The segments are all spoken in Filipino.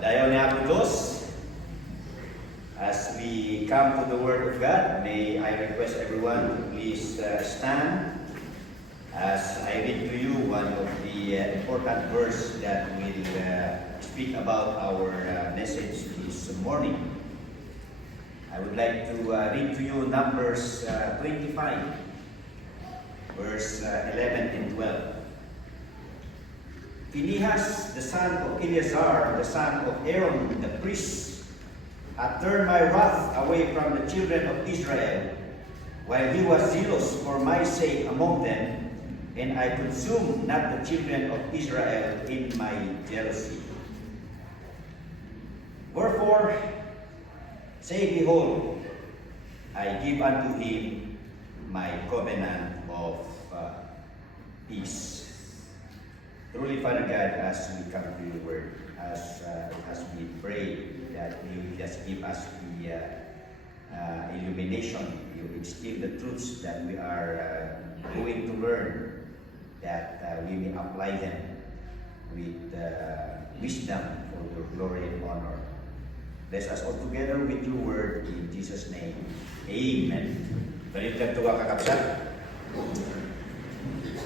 Dayaw ni Apo Diyos, as we come to the Word of God, may I request everyone to please stand as I read to you one of the important verse that will speak about our message this morning. I would like to read to you Numbers 25, verse 11 and 12. Phinehas, the son of Eleazar, the son of Aaron, the priest, hath turned my wrath away from the children of Israel, while he was zealous for my sake among them, and I consumed not the children of Israel in my jealousy. Wherefore, say, behold, I give unto him my covenant of peace. Truly, Father God, as we come to your word, as we pray that you just give us the illumination, you instill the truths that we are going to learn, that we may apply them with wisdom for your glory and honor. Bless us all together with your word in Jesus' name. Amen. Balikan to kakapsat.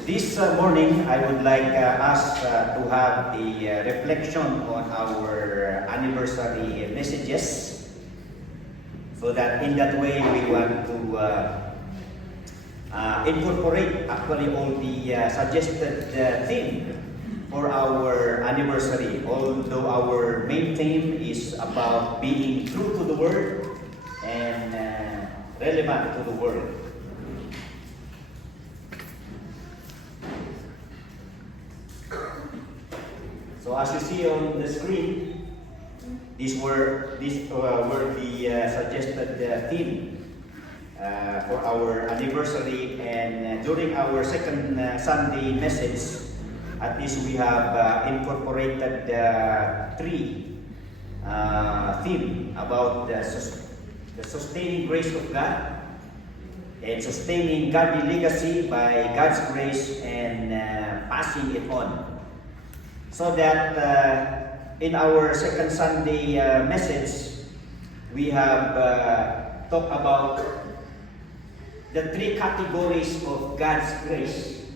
This morning, I would like us to have a reflection on our anniversary messages, so that in that way we want to incorporate actually all the suggested theme for our anniversary, although our main theme is about being true to the Word and relevant to the world. So as you see on the screen, these were the suggested theme for our anniversary, and during our second Sunday message, at least we have incorporated three themes about the sustaining grace of God and sustaining godly legacy by God's grace and passing it on. So that in our second Sunday message, we have talked about the three categories of God's grace.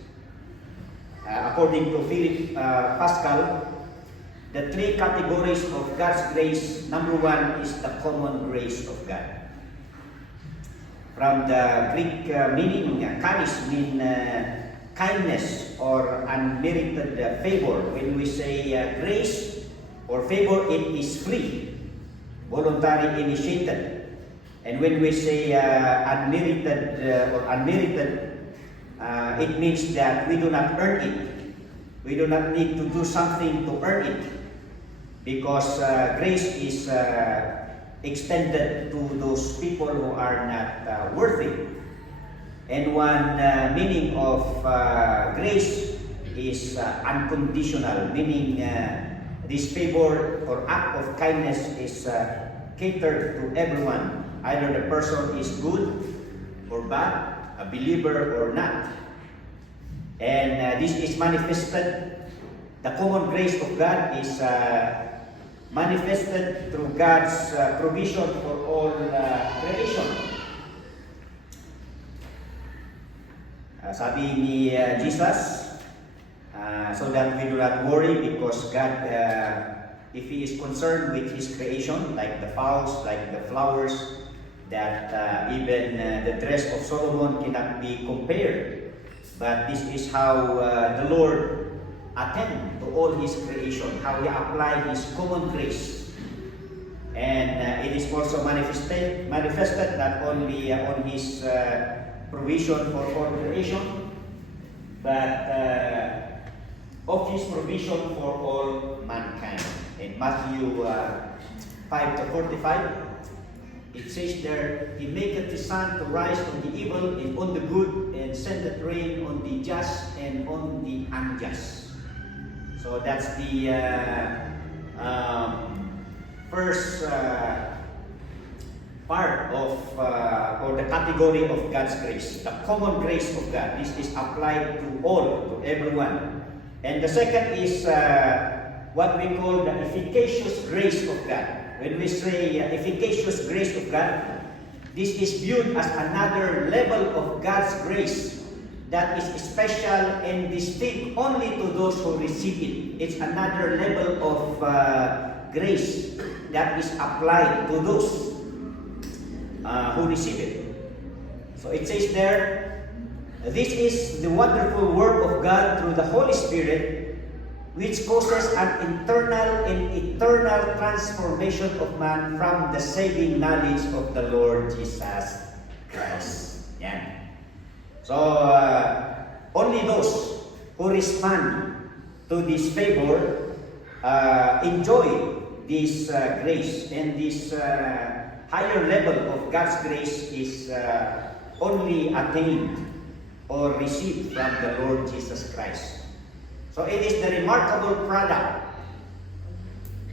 According to Philip Pascal, the three categories of God's grace, number one is the common grace of God. From the Greek meaning, charis means kindness or unmerited favor. When we say grace or favor, it is free, voluntary initiated. And when we say unmerited, it means that we do not earn it. We do not need to do something to earn it, because grace is extended to those people who are not worthy. And one meaning of grace is unconditional, meaning this favor or act of kindness is catered to everyone, either the person is good or bad, a believer or not. And this is manifested, the common grace of God is manifested through God's provision for all creation. Sabi ni Jesus, so that we do not worry, because God, if He is concerned with His creation, like the fowls, like the flowers, that even the dress of Solomon cannot be compared. But this is how the Lord attend to all His creation, how He apply His common grace. And it is also manifested not only on His provision for all creation, but of His provision for all mankind. In Matthew 5:45, it says there, He maketh His sun to rise on the evil and on the good, and sendeth rain on the just and on the unjust. So that's the first part of or the category of God's grace, the common grace of God. This is applied to all, to everyone. And the second is what we call the efficacious grace of God. When we say efficacious grace of God, this is viewed as another level of God's grace that is special and distinct only to those who receive it. It's another level of grace that is applied to those who receive it. So it says there, this is the wonderful work of God through the Holy Spirit, which causes an internal and eternal transformation of man from the saving knowledge of the Lord Jesus Christ. Yan. So, only those who respond to this favor enjoy this grace, and this higher level of God's grace is only attained or received from the Lord Jesus Christ. So it is the remarkable product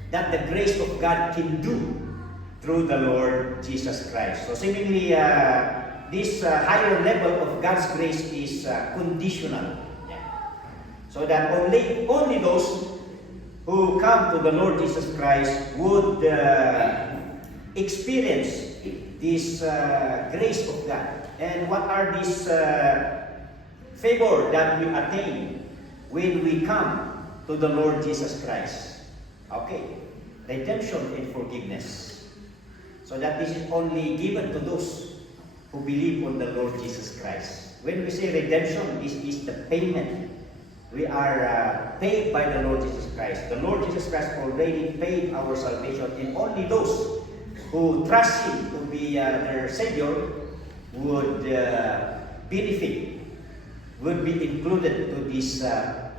that the grace of God can do through the Lord Jesus Christ. So seemingly, this higher level of God's grace is conditional. Yeah. So that only those who come to the Lord Jesus Christ would experience this grace of God. And what are these favor that we attain when we come to the Lord Jesus Christ? Okay, redemption and forgiveness. So that this is only given to those who believe on the Lord Jesus Christ. When we say redemption, this is the payment. We are paid by the Lord Jesus Christ. The Lord Jesus Christ already paid our salvation, and only those who trust Him to be their Savior would benefit, would be included to this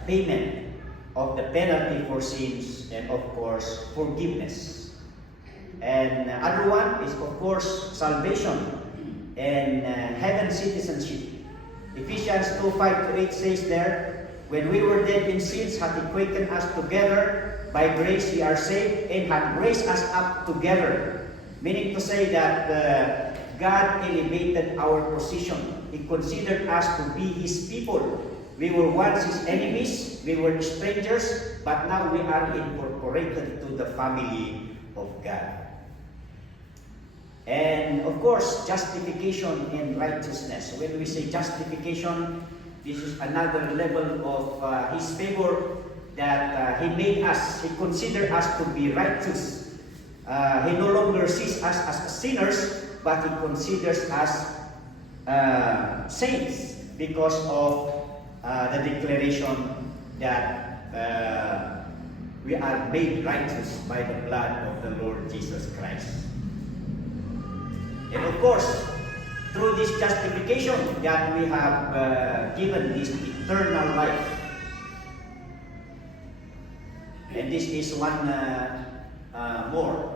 payment of the penalty for sins and, of course, forgiveness. And other one is, of course, salvation and heaven citizenship. Ephesians 2:5-8 says there, when we were dead in sins, hath He quickened us together. By grace ye are saved, and hath raised us up together. Meaning to say that God elevated our position. He considered us to be His people. We were once His enemies, we were strangers, but now we are incorporated to the family of God. And of course, justification and righteousness. When we say justification, this is another level of His favor that He made us. He considered us to be righteous. He no longer sees us as sinners, but He considers us saints because of the declaration that we are made righteous by the blood of the Lord Jesus Christ. And of course, through this justification that we have given this eternal life. And this is one more.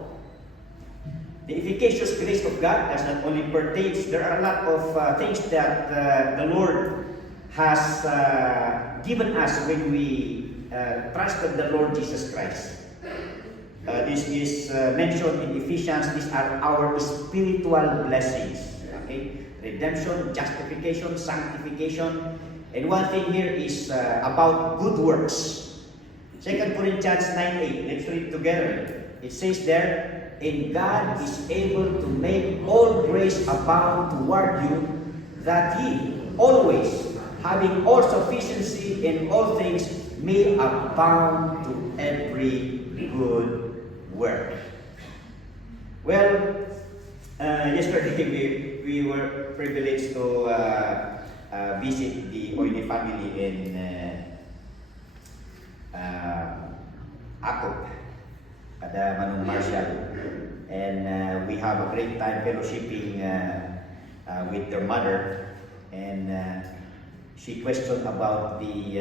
The efficacious grace of God does not only pertains, there are a lot of things that the Lord has given us when we trusted the Lord Jesus Christ. This is mentioned in Ephesians. These are our spiritual blessings. Okay? Redemption, justification, sanctification. And one thing here is about good works. 2 Corinthians 9:8. Let's read together. It says there, and God is able to make all grace abound toward you, that ye always, having all sufficiency in all things, may abound to every good work. Well, yesterday we were privileged to visit the Oine family in Akop, at the Manong Marshall, and we have a great time fellowshipping with their mother, and she questioned about the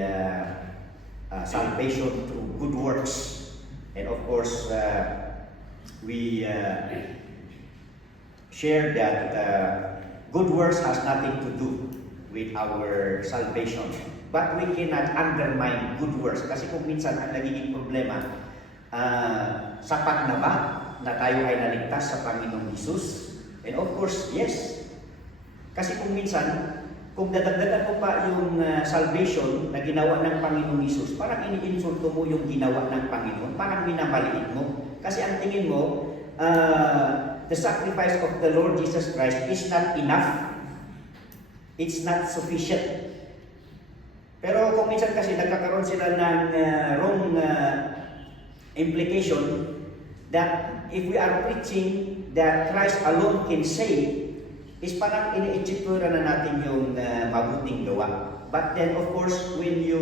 salvation through good works. And of course, we share that good works has nothing to do with our salvation. But we cannot undermine good works. Kasi kung minsan ang nagiging problema, sapat na ba na tayo ay naligtas sa Panginoong Hesus? And of course, yes. Kasi kung minsan, kung dadagdagan mo pa yung salvation na ginawa ng Panginoong Hesus, parang iniinsulto mo yung ginawa ng Panginoon, parang minamaliit mo. Kasi ang tingin mo, the sacrifice of the Lord Jesus Christ is not enough. It's not sufficient. Pero kung minsan kasi nagkakaroon sila ng wrong implication that if we are preaching that Christ alone can save, is parang ini-itsipura na natin yung mabuting gawa. But then of course, when you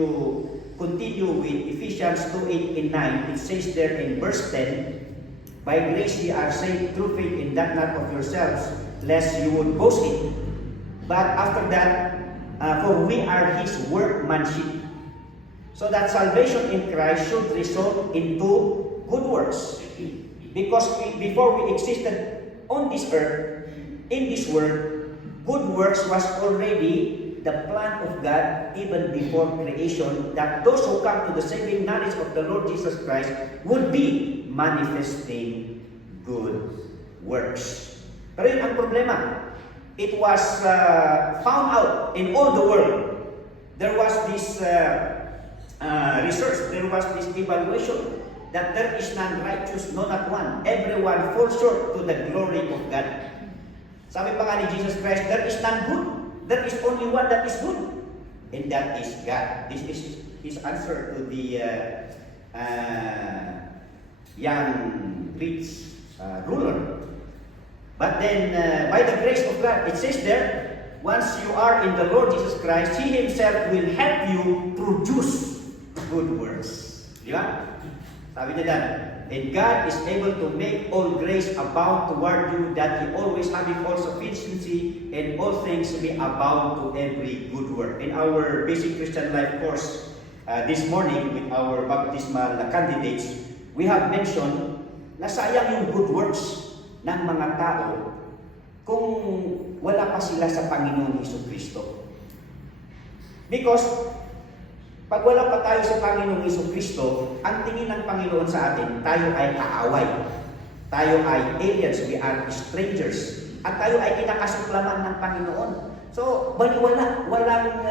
continue with Ephesians 2:8 and 9, it says there in verse 10, by grace ye are saved through faith, in that not of yourselves, lest you would boast it. But after that, for we are His workmanship. So that salvation in Christ should result into good works. Because before we existed on this earth, in this world, good works was already the plan of God even before creation, that those who come to the saving knowledge of the Lord Jesus Christ would be manifesting good works. Pero yun ang problema. It was found out in all the world. There was this research, there was this evaluation that there is none righteous, no not one. Everyone falls short to the glory of God. Sabi pa nga ni Jesus Christ, there is none good. There is only one that is good, and that is God. This is His answer to the young rich ruler. But then, by the grace of God, it says there, once you are in the Lord Jesus Christ, He Himself will help you produce good works. Di ba? Sabi niya dan, and God is able to make all grace abound toward you, that He always having all sufficiency, and all things may abound to every good work. In our basic Christian life course, this morning, with our baptismal candidates, we have mentioned na sayang yung good works ng mga tao kung wala pa sila sa Panginoong Hesukristo. Because pag wala pa tayo sa Panginoong Hesukristo, ang tingin ng Panginoon sa atin, tayo ay kaaway. Tayo ay aliens, we are strangers. At tayo ay kinakasuklaman ng Panginoon. So, baliwala, walang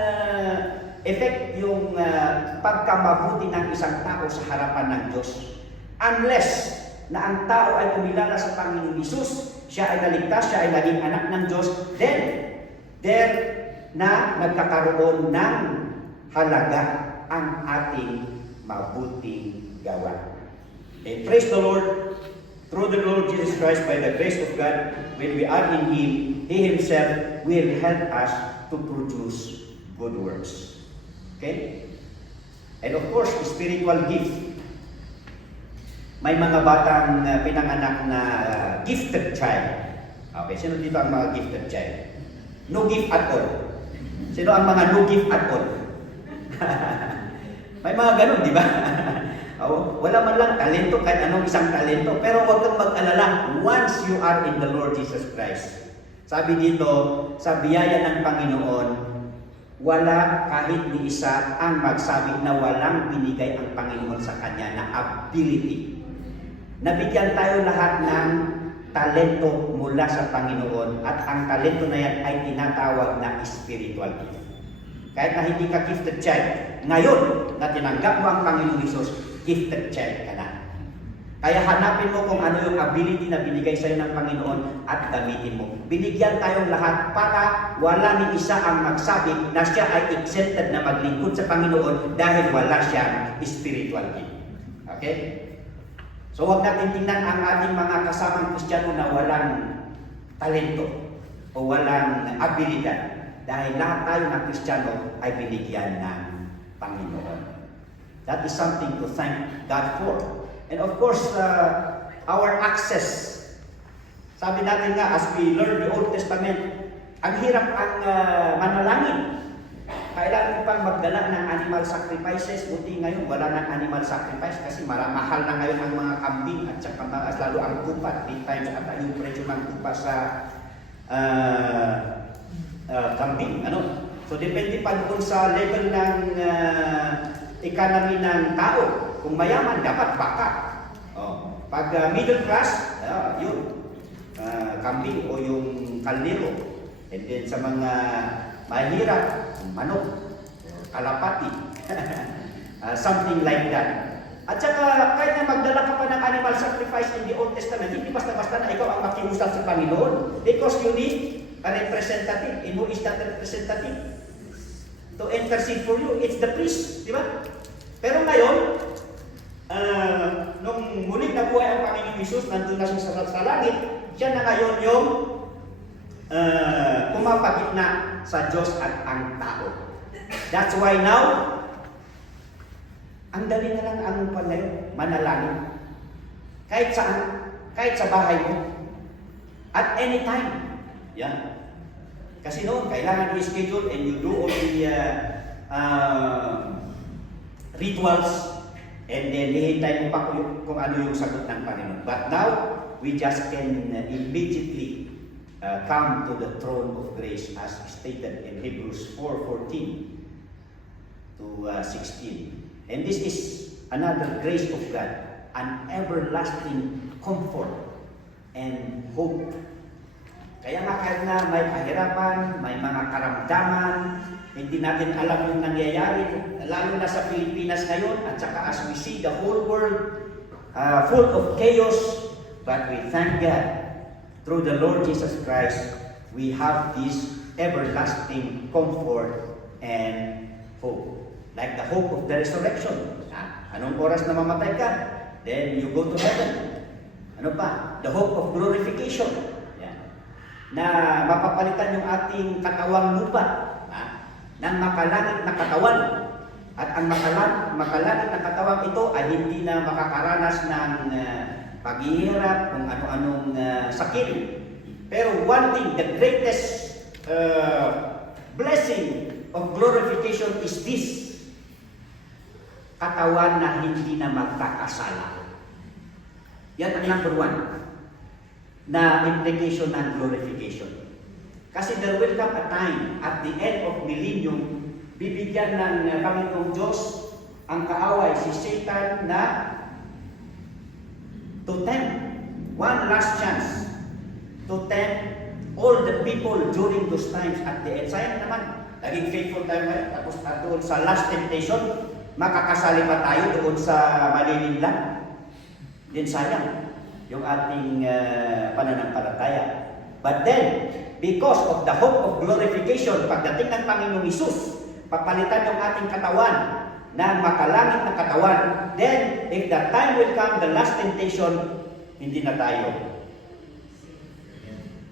effect yung pagkamabuti ng isang tao sa harapan ng Diyos. Unless na ang tao ay kumilala sa Panginoong Hesus, siya ay naligtas, siya ay naging anak ng Diyos, then, there na nagkakaroon ng halaga ang ating mabuting gawa. And praise the Lord, through the Lord Jesus Christ, by the grace of God, when we are in Him, He Himself will help us to produce good works. Okay? And of course, spiritual gift. May mga batang pinanganak na gifted child. Okay, sino dito ang mga gifted child? No gift at all. Sino ang mga no gift at all? May mga ganun, di ba? Wala man lang talento, kahit anong isang talento. Pero huwag kang mag-alala, once you are in the Lord Jesus Christ. Sabi dito, sa biyaya ng Panginoon, wala kahit ni isa ang magsabi na walang binigay ang Panginoon sa kanya na ability. Nabigyan tayo lahat ng talento mula sa Panginoon, at ang talento na yan ay tinatawag na spiritual gift. Kahit na hindi ka gifted child, ngayon na tinanggap mo ang Panginoong Hesus, gifted child ka na. Kaya hanapin mo kung ano yung ability na binigay sa'yo ng Panginoon at gamitin mo. Binigyan tayong lahat para wala ni isa ang magsabi na siya ay exempted na maglingkod sa Panginoon dahil wala siyang spiritual gift. Okay? So huwag natin tingnan ang ating mga kasamang Kristiyano na walang talento o walang abilidad. Dahil lahat tayo ng Kristiyano ay binigyan ng Panginoon. That is something to thank God for. And of course, our access. Sabi natin nga, as we learn the Old Testament, ang hirap ang manalangin. Kailangan pang magdala ng animal sacrifices. Buti ngayon, wala ng animal sacrifice kasi mahal na ngayon ang mga kambing at saka lalo ang tupa. 3 times at yung presyo ng tupa sa kambing. Ano? So, depende pa doon sa level ng economy ng tao. Kung mayaman, dapat baka. Pag middle class, yun. Kambing o yung kaldero. And then sa mga mahirap, manok, kalapati, something like that. At saka, kahit na magdala ka pa ng animal sacrifice in the Old Testament, hindi basta-basta na ikaw ang makiusap sa Panginoon. Because you need a representative. And who is that representative? To intercede for you. It's the priest. Di ba? Pero ngayon, nung muling nabuhay ang Panginoon Jesus, nandun na siya sa langit, siya na ngayon yung pumapagitna sa Diyos at ang tao. That's why now, ang dali na lang ang manalangin. Kahit saan, kahit sa bahay mo. At any time. Yan. Kasi noon, kailangan i-schedule and you do all the rituals and then hihintay mo pa kung ano yung sagot ng Panginoon. But now, we just can immediately come to the throne of grace as stated in Hebrews 4:14 to 16. And this is another grace of God, an everlasting comfort and hope. Kaya nga kahit na may kahirapan, may mga karamdaman, hindi natin alam yung nangyayari, lalo na sa Pilipinas ngayon, at saka as we see the whole world full of chaos, but we thank God, through the Lord Jesus Christ, we have this everlasting comfort and hope. Like the hope of the resurrection. Anong oras na mamatay ka? Then you go to heaven. Ano pa? The hope of glorification. Yan. Na mapapalitan yung ating katawang lupa ng makalangit na katawan. At ang makalangit na katawang ito ay hindi na makakaranas ng paghihirap, kung ano-anong sakit. Pero one thing, the greatest blessing of glorification is this. Katawan na hindi na magkakasala. Yan ang number one na implication ng glorification. Kasi there will come a time at the end of millennium, bibigyan ng Panginoong Diyos ang kaaway, si Satan, na to tempt, one last chance, to tempt all the people during those times at the end. Sayang naman, naging faithful tayo ngayon, tapos doon sa last temptation, makakasali pa tayo doon sa malilinlang. Din sayang yung ating pananampalataya. But then, because of the hope of glorification, pagdating ng Panginoong Hesus, papalitan yung ating katawan ng makalangit na katawan. Then, if the time will come, the last temptation, hindi na tayo.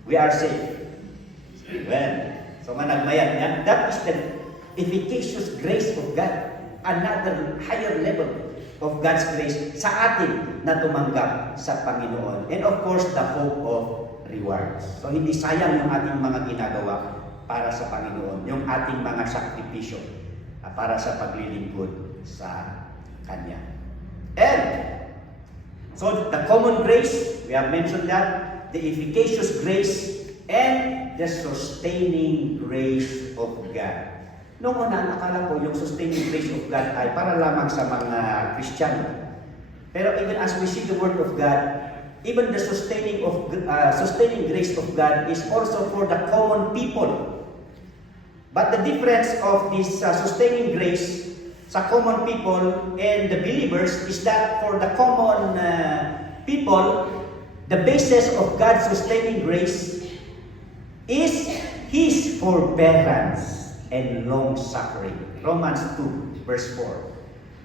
We are safe. Well, so managmayan yan. That is the efficacious grace of God. Another higher level of God's grace sa atin na tumanggap sa Panginoon. And of course, the hope of rewards. So hindi sayang yung ating mga ginagawa para sa Panginoon, yung ating mga sakripisyo para sa paglilingkod sa Kanya. And so the common grace, we have mentioned that, the efficacious grace, and the sustaining grace of God. Noong una, nakala ko yung sustaining grace of God ay para lamang sa mga Kristiyano. Pero even as we see the Word of God, even the sustaining grace of God is also for the common people. But the difference of this sustaining grace sa common people and the believers is that for the common people, the basis of God's sustaining grace is His forbearance and long-suffering. Romans 2, verse 4.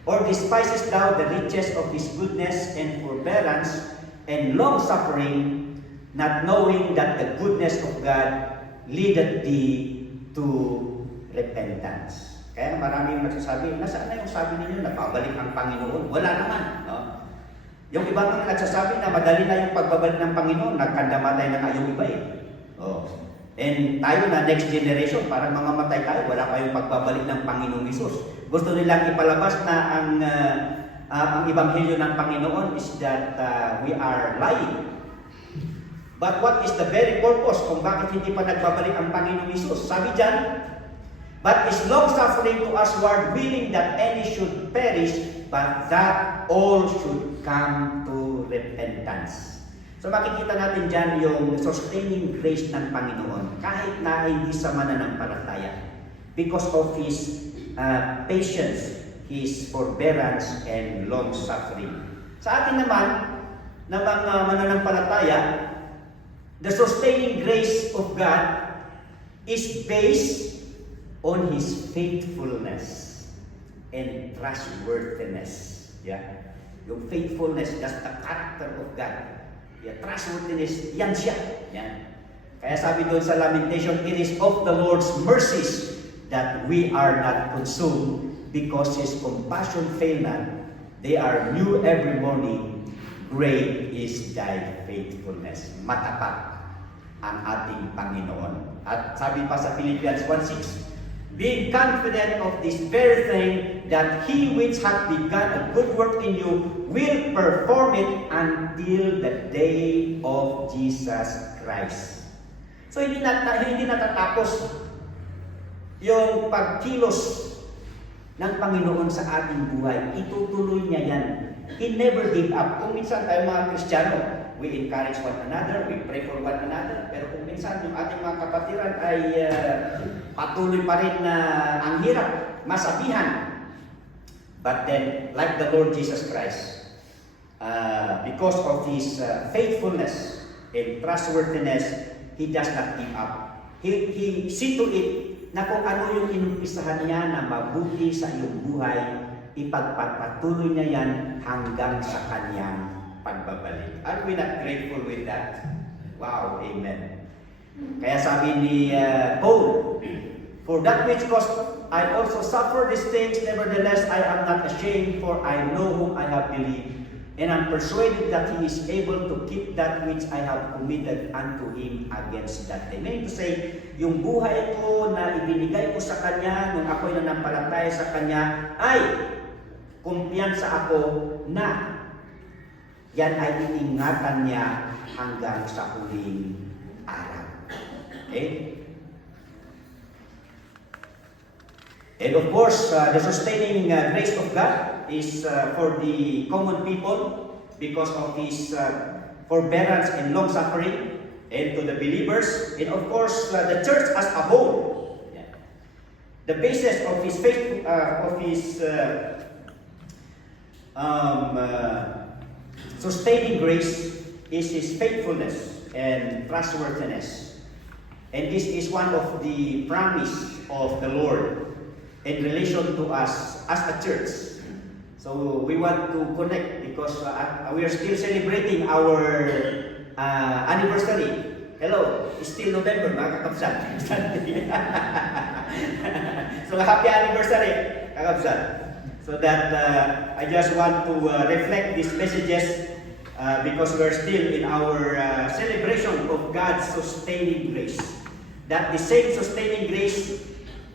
Or despisest thou the riches of His goodness and forbearance and long-suffering, not knowing that the goodness of God leadeth thee to repentance. Kaya maraming magsasabi, nasaan na yung sabi ninyo na pabalik ang Panginoon? Wala naman. No? Yung iba mga nagsasabi na madali na yung pagbabalik ng Panginoon, nagkandamatay na nga yung iba eh. Oh. And tayo na next generation, parang mamamatay tayo, wala pa yung pagbabalik ng Panginoong Hesus. Gusto nilang ipalabas na ang ebanghelyo ng Panginoon is that we are lying. But what is the very purpose kung bakit hindi pa nagbabalik ang Panginoong Hesus? Sabi dyan, but is long-suffering to usward, willing that any should perish, but that all should come to repentance. So makikita natin dyan yung sustaining grace ng Panginoon kahit na hindi sa mananampalataya because of His patience, His forbearance, and long-suffering. Sa atin naman, na mga mananampalataya, the sustaining grace of God is based on His faithfulness and trustworthiness. Yeah? Yung faithfulness, that's the character of God. Yeah, trustworthiness, yan siya. Yan. Kaya sabi doon sa Lamentation, it is of the Lord's mercies that we are not consumed because His compassion fail not. They are new every morning. Great is thy faithfulness. Matapat ang ating Panginoon. At sabi pa sa Philippians 1:6, being confident of this very thing, that He which hath begun a good work in you will perform it until the day of Jesus Christ. So hindi natatapos yung pagkilos ng Panginoon sa ating buhay. Itutuloy niya yan. He never give up. Kung minsan tayo mga Kristiyano, we encourage one another, we pray for one another, pero kung minsan yung ating mga kapatiran ay patuloy pa rin na ang hirap masabihan. But then, like the Lord Jesus Christ, because of His faithfulness and trustworthiness, He does not give up. He see to it na kung ano yung inumpisahan niya na mabuti sa iyong buhay, ipagpapatuloy niya yan hanggang sa kanyang pagbabalik. Are we not grateful with that? Wow, amen. Kaya sabi ni Paul, for that which cost I also suffer these things, nevertheless I am not ashamed, for I know whom I have believed, and am persuaded that He is able to keep that which I have committed unto Him against that day. Meaning to say, yung buhay ko na ibinigay ko sa Kanya nung ako'y nanampalataya sa Kanya, ay kumpiyansa ako na yan ay iingatan niya hanggang sa huling araw. Okay? And of course, the sustaining grace of God is for the common people because of His forbearance and long-suffering, and to the believers, and of course, the church as a whole. Yeah. The basis of His faith, sustaining grace is His faithfulness and trustworthiness. And this is one of the promise of the Lord in relation to us as a church. So we want to connect because we are still celebrating our anniversary. Hello, it's still November, mga kakabsat. So happy anniversary, kakabsat. So that I just want to reflect these messages because we're still in our celebration of God's sustaining grace. That the same sustaining grace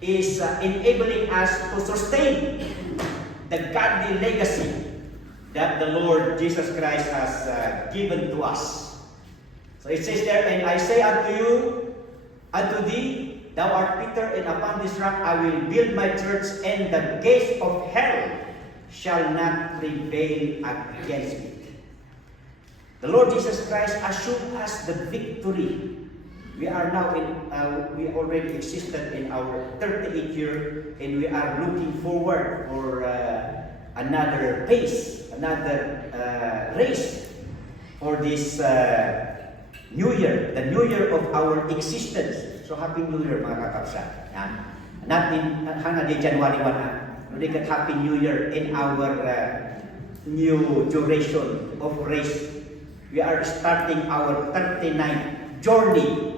is enabling us to sustain the godly legacy that the Lord Jesus Christ has given to us. So it says there, and I say unto you, unto thee, thou art Peter, and upon this rock I will build my church, and the gates of hell shall not prevail against it. The Lord Jesus Christ assured us the victory. We are now we already existed in our 38th year, and we are looking forward for another pace, another race for this new year, the new year of our existence. So happy New Year, mga kakabsat. Not in January 1, but happy New Year in our new duration of race. We are starting our 39th journey.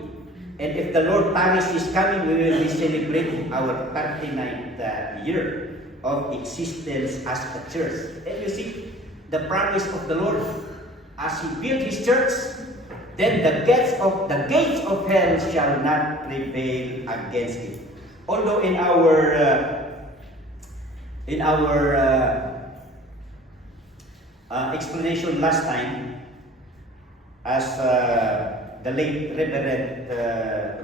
And if the Lord Paris is coming, we will be celebrating our 39th year of existence as a church. And you see, the promise of the Lord, as He built His church, then the gates of hell shall not prevail against it. Although in our explanation last time, as the late Reverend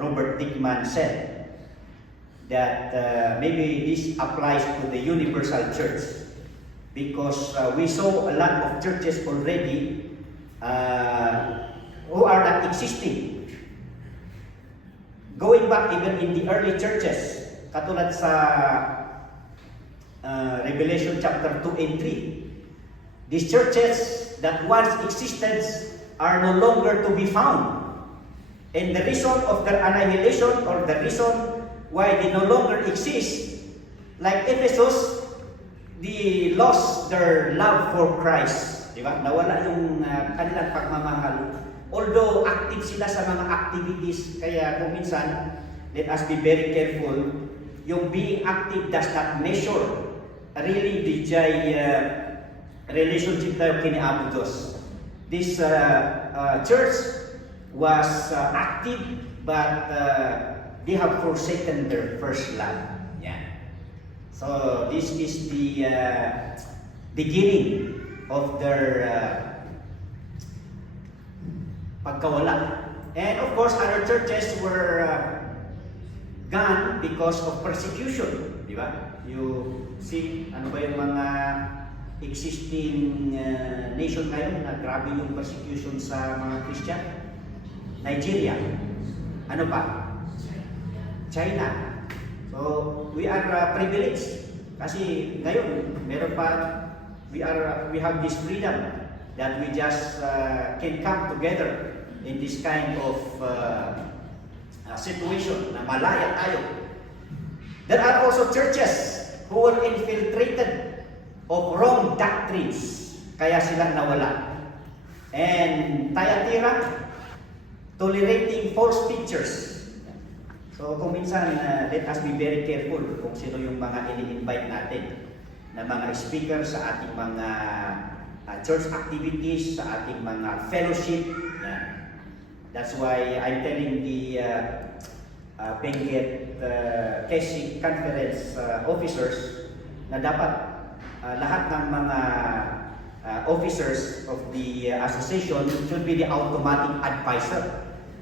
Robert Dickman said, that maybe this applies to the universal church, because we saw a lot of churches already existing. Going back even in the early churches, katulad sa Revelation chapter 2 and 3, these churches that once existed are no longer to be found. And the reason of their annihilation, or the reason why they no longer exist, like Ephesus, they lost their love for Christ. Di ba? Nawala yung kanilang pagmamahal. Although active sila sa mga activities, kaya kung minsan, let us be very careful. Yung being active does not measure really the relationship tayo kiniapo Diyos. This church was active, but they have forsaken their first love. Yeah. So this is the beginning of their pagkawala. And of course, other churches were gone because of persecution. Di ba? You see, ano ba yung mga existing nation ngayon na grabe yung persecution sa mga Christian? Nigeria. Ano pa? China. So, we are privileged. Kasi ngayon, meron pa, we have this freedom that we just can come together in this kind of situation na malaya tayo. There are also churches who were infiltrated of wrong doctrines, kaya silang nawala. And Thyatira, tolerating false teachers. So kung minsan, let us be very careful kung sino yung mga ini-invite natin na mga speaker sa ating mga church activities, sa ating mga fellowship. That's why I'm telling the Benguet Kesig Conference officers na dapat lahat ng mga officers of the association should be the automatic advisor.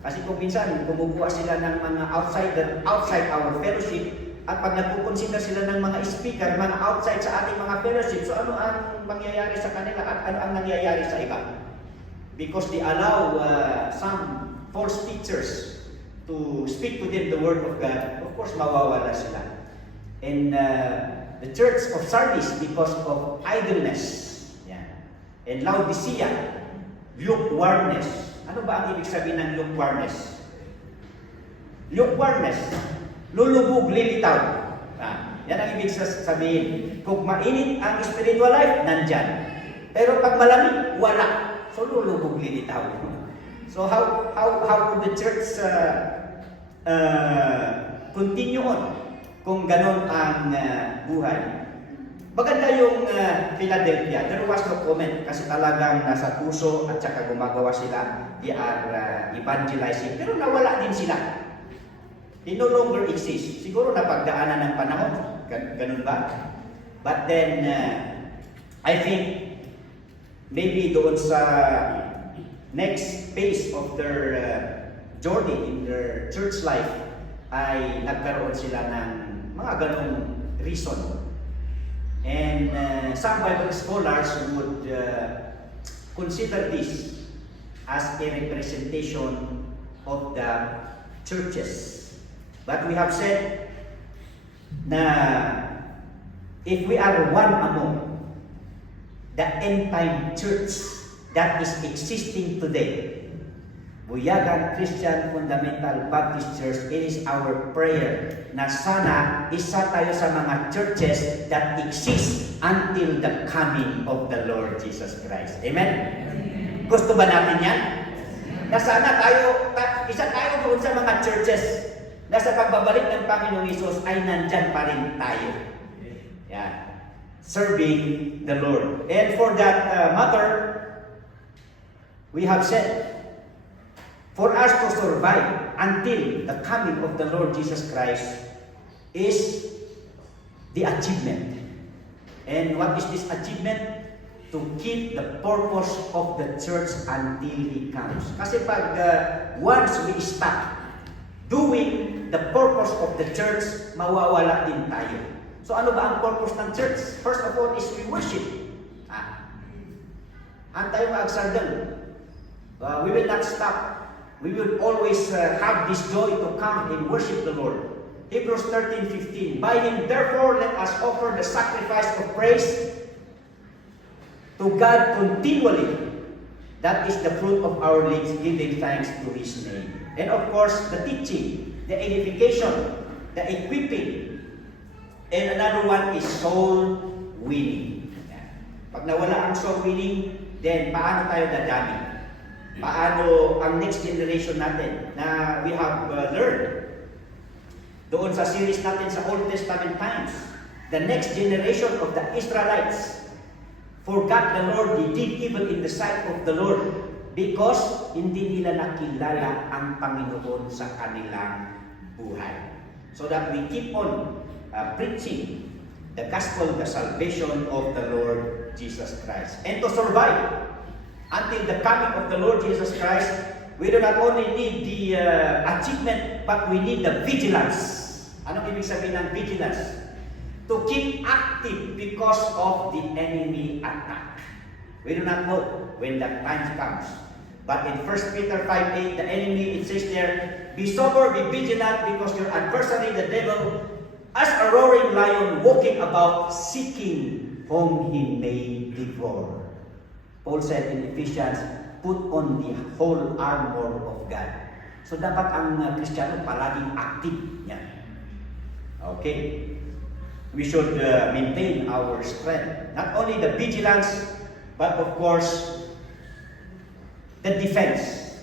Kasi kung minsan, kumukuha sila ng mga outside our fellowship, at pag nagkukonsider sila ng mga speaker, mga outside sa ating mga fellowship, so ano ang mangyayari sa kanila at ano ang nangyayari sa iba? Because they allow some false teachers to speak to them the word of God, of course, mawawala sila. And the church of Sardis, because of idleness, and Laodicea, lukewarmness. Ano ba ang ibig sabihin ng lukewarmness? Lukewarmness, lulubog, lilitaw. Yan ang ibig sabihin. Kung mainit ang spiritual life, nandyan. Pero pag malamig, wala. So lulubog, lilitaw. So how would the church continue on kung ganon ang buhay? Maganda yung Philadelphia. There was no comment kasi talagang nasa puso at saka gumagawa sila. They are evangelizing. Pero nawala din sila. They no longer exist. Siguro napagdaanan ng panahon. Ganun ba? But then, I think, maybe doon sa next phase of their journey in their church life, ay nagkaroon sila ng mga ganong reason. And some Bible scholars would consider this as a representation of the churches. But we have said na if we are one among the end-time church that is existing today, Buyagan Christian Fundamental Baptist Church, it is our prayer na sana isa tayo sa mga churches that exist until the coming of the Lord Jesus Christ. Amen? Gusto ba natin yan? Na sana tayo, isa tayo doon sa mga churches na sa pagbabalik ng Panginoong Hesus ay nandyan pa rin tayo. Yeah. Serving the Lord. And for that matter, we have said, for us to survive until the coming of the Lord Jesus Christ is the achievement. And what is this achievement? To keep the purpose of the church until He comes. Kasi pag once we stop doing the purpose of the church, mawawala din tayo. So ano ba ang purpose ng church? First of all is we worship. Ang tayo mag-sardal. We will not stop We will always have this joy to come and worship the Lord. Hebrews 13:15. By Him, therefore, let us offer the sacrifice of praise to God continually. That is the fruit of our lips, giving thanks to His name. And of course, the teaching, the edification, the equipping. And another one is soul winning. Pag nawala ang soul winning, then paano tayo dadami? Paano ang next generation natin na we have learned doon sa series natin sa Old Testament times, the next generation of the Israelites forgot the Lord, they did evil in the sight of the Lord because hindi nila nakilala ang Panginoon sa kanilang buhay. So that we keep on preaching the gospel, the salvation of the Lord Jesus Christ. And to survive until the coming of the Lord Jesus Christ, we do not only need the achievement, but we need the vigilance. Anong ibig sabihin ng vigilance? To keep active because of the enemy attack. We do not know when that time comes. But in 1 Peter 5:8, the enemy, it says there, be sober, be vigilant, because your adversary, the devil, as a roaring lion, walking about, seeking whom he may devour. Paul said in Ephesians, put on the whole armor of God. So dapat ang Kristiyano palaging active yan. Okay. We should maintain our strength. Not only the vigilance, but of course, the defense.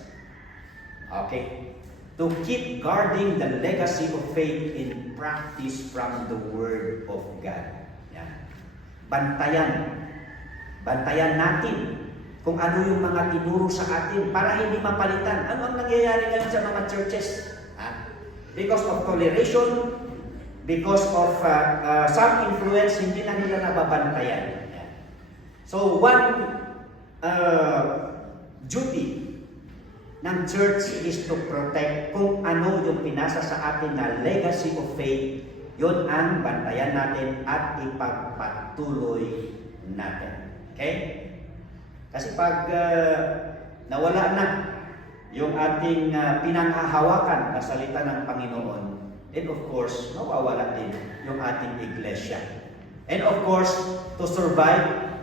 Okay. To keep guarding the legacy of faith in practice from the Word of God. Yan. Bantayan natin kung ano yung mga tinuro sa atin para hindi mapalitan. Ano ang nangyayari ngayon sa mga churches? Because of toleration, because of some influence, hindi na nila nababantayan. So one duty ng church is to protect kung ano yung pinasa sa atin na legacy of faith. Yun ang bantayan natin at ipagpatuloy natin. Okay? Kasi pag nawala na yung ating pinanghahawakan na salita ng Panginoon, then of course, nawawala din yung ating iglesia. And of course, to survive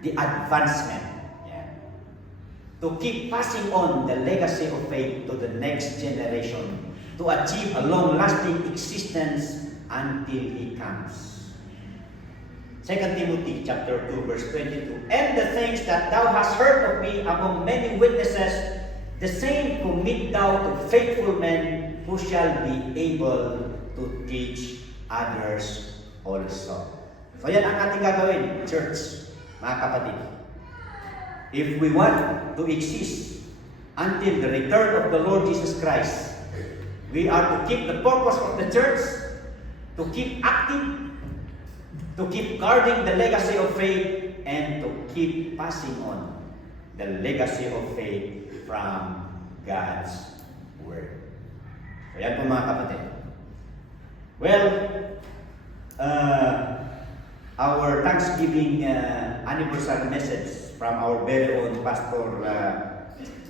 the advancement. Yeah. To keep passing on the legacy of faith to the next generation. To achieve a long-lasting existence until He comes. 2 Timothy chapter 2, verse 22. And the things that thou hast heard of me among many witnesses, the same commit thou to faithful men who shall be able to teach others also. So yan ang ating gagawin, church, mga kapatid. If we want to exist until the return of the Lord Jesus Christ, we are to keep the purpose of the church, to keep active, to keep guarding the legacy of faith, and to keep passing on the legacy of faith from God's Word. So yan po mga kapatid. Well, our Thanksgiving anniversary message from our very own Pastor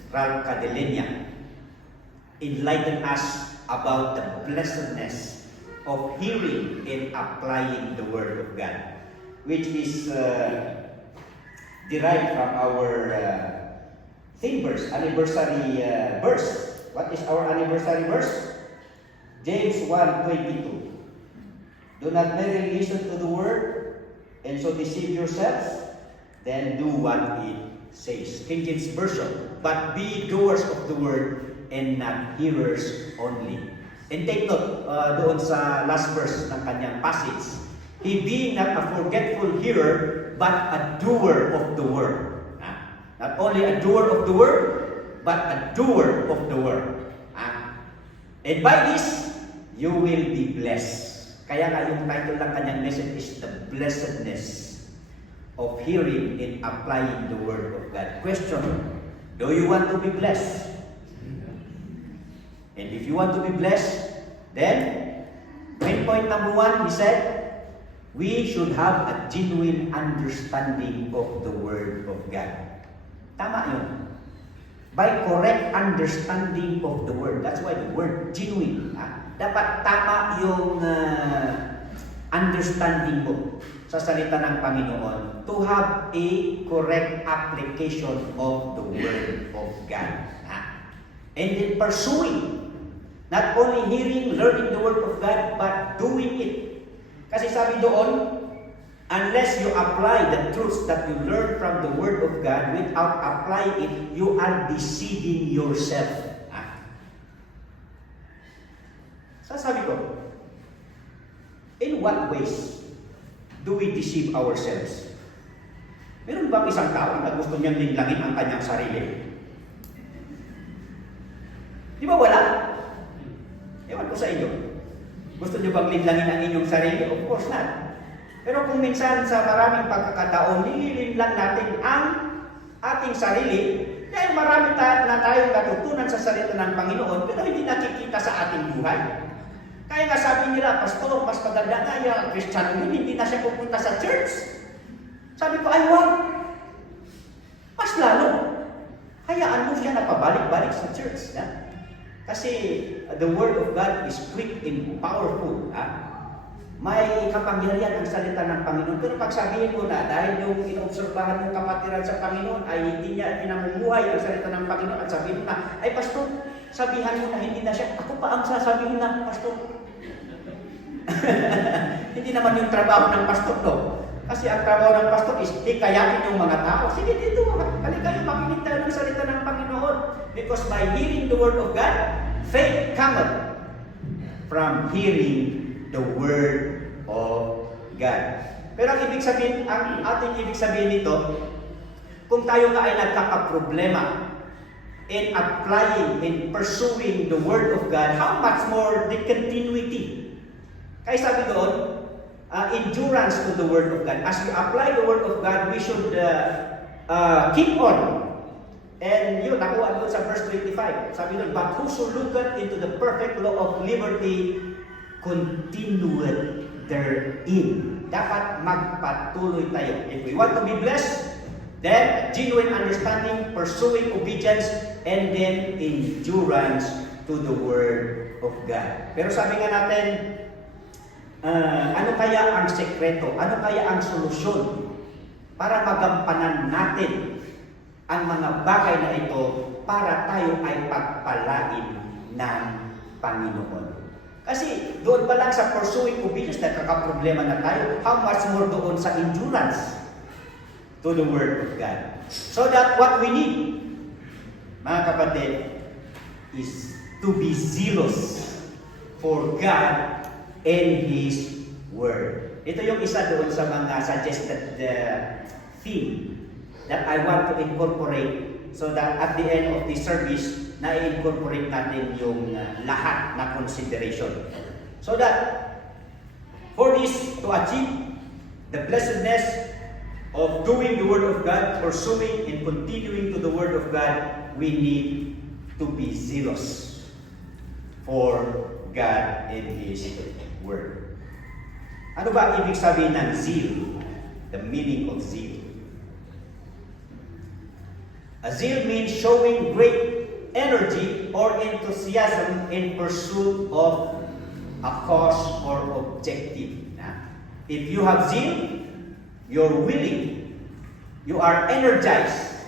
Ralph Cadelenia enlightened us about the blessedness of hearing and applying the Word of God, which is derived from our theme verse, anniversary verse. What is our anniversary verse? James 1:22. Do not merely listen to the Word and so deceive yourselves, then do what it says. King James Version. But be doers of the Word and not hearers only. And take note doon sa last verse ng kanyang passage. He being not a forgetful hearer, but a doer of the word. Not only a doer of the word, but a doer of the word. And by this, you will be blessed. Kaya nga yung title ng kanyang message is The Blessedness of Hearing and Applying the Word of God. Question, do you want to be blessed? And if you want to be blessed, then, main point number 1, he said, we should have a genuine understanding of the Word of God. Tama yun. by correct understanding of the Word. That's why the word genuine. Dapat tama yung understanding mo sa salita ng Panginoon to have a correct application of the Word of God. And then pursuing, not only hearing, learning the Word of God, but doing it. Kasi sabi doon, unless you apply the truths that you learn from the Word of God without applying it, you are deceiving yourself. Sasabi ko, in what ways do we deceive ourselves? Meron bang isang tao na gusto niyang linlangin ang kanyang sarili? Di ba wala? Ewan ko sa inyo. Gusto niyo bang linlangin ang inyong sarili? Of course not. Pero kung minsan sa maraming pagkakataon, nililinlang natin ang ating sarili dahil marami na tayong natutunan sa salita ng Panginoon pero hindi nakikita sa ating buhay. Kaya nga sabi nila, Pastor, mas maganda nga yung Christian yun, hindi na siya pupunta sa church. Sabi ko, ay wag. Mas lalo. Hayaan mo siya na pabalik-balik sa church. Kasi the Word of God is quick and powerful. May kapangyarihan ang salita ng Panginoon. Pero pag sabihin mo na, dahil yung inobserbahan mong kapatiran sa Panginoon ay hindi niya pinamumuhay ang salita ng Panginoon at sabihin mo na, ay Pastor, sabihan mo na hindi na siya. Ako pa ang sasabihin na, Pastor. Hindi naman yung trabaho ng Pastor, no? Kasi ang trabaho ng Pastor is hikayatin yung mga tao. Sige dito, halika kayo, makinig tayo ng salita ng Panginoon. Because by hearing the Word of God, faith cometh from hearing the Word of God. Pero ang ibig sabihin, ang ating ibig sabihin nito, kung tayo nga ay nagkakaproblema in applying, in pursuing the Word of God, how much more the continuity? Kaya sabi doon, endurance to the Word of God. As we apply the Word of God, we should keep on. And yun, nakuha doon sa verse 25. Sabi doon, but whoso looketh into the perfect law of liberty, continued therein. Dapat magpatuloy tayo. If we want to be blessed, then genuine understanding, pursuing obedience, and then endurance to the Word of God. Pero sabi nga natin, ano kaya ang sekreto? Ano kaya ang solusyon para magampanan natin ang mga bagay na ito para tayo ay pagpalain ng Panginoon? Kasi doon pa lang sa pursuing obedience, nagkakaproblema na tayo. How much more doon sa endurance to the Word of God? So that what we need, mga kapatid, is to be zealous for God and His Word. Ito yung isa doon sa mga suggested theme that I want to incorporate so that at the end of the service, na-incorporate natin yung lahat na consideration. So that for this to achieve the blessedness of doing the Word of God, pursuing and continuing to the Word of God, we need to be zealous for God and His Word. Ano ba ang ibig sabihin ng zeal? The meaning of zeal. A zeal means showing great energy or enthusiasm in pursuit of a cause or objective. If you have zeal, you're willing, you are energized.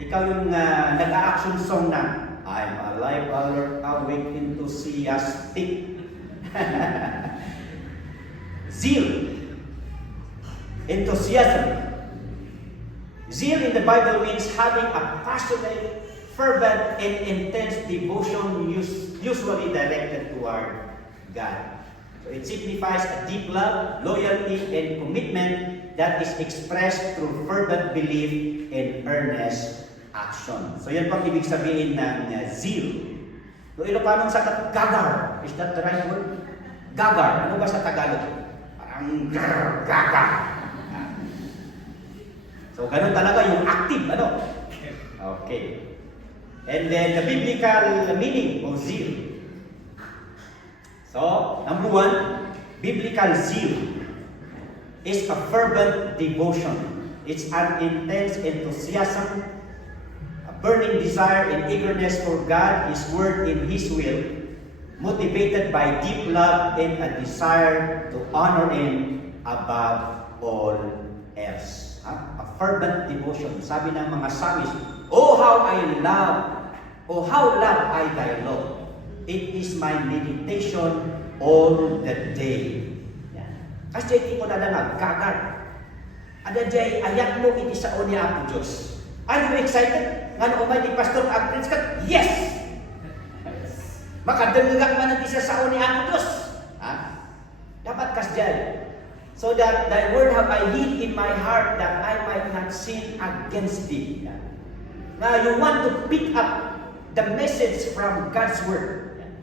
Ikaw yung nag-a-action song na, I'm alive, alert, awake, enthusiastic. Zeal, enthusiasm. Zeal in the Bible means having a passionate, fervent, and intense devotion usually directed toward God. So it signifies a deep love, loyalty, and commitment that is expressed through fervent belief and earnest action. So yan pang ibig sabihin ng zeal. So Ilocanong sa gagar. Is that the right word? Gagar. Ano ba sa Tagalog? Parang gagar. So, ganun talaga yung active, ano? Okay. And then, the biblical meaning of zeal. So, number one, biblical zeal is a fervent devotion. It's an intense enthusiasm, a burning desire and eagerness for God, His Word, and His will, motivated by deep love and a desire to honor Him above all else. A fervent devotion. Sabi ng mga psalmist, "Oh, how I love, oh, how love I thy law. It is my meditation all the day." Yan. Kasi iti ko na nagkagar. Ada jay ayat mo iti sa niya ako Diyos. Are you excited? Nga umay di pastor Agprince ka? Yes! Makadangagak man ang isa sa niya ako Diyos. Ha? Dapat kasjay. So that thy word have I hid in my heart that I might not sin against thee. Yan. Now you want to pick up the message from God's word. Yan.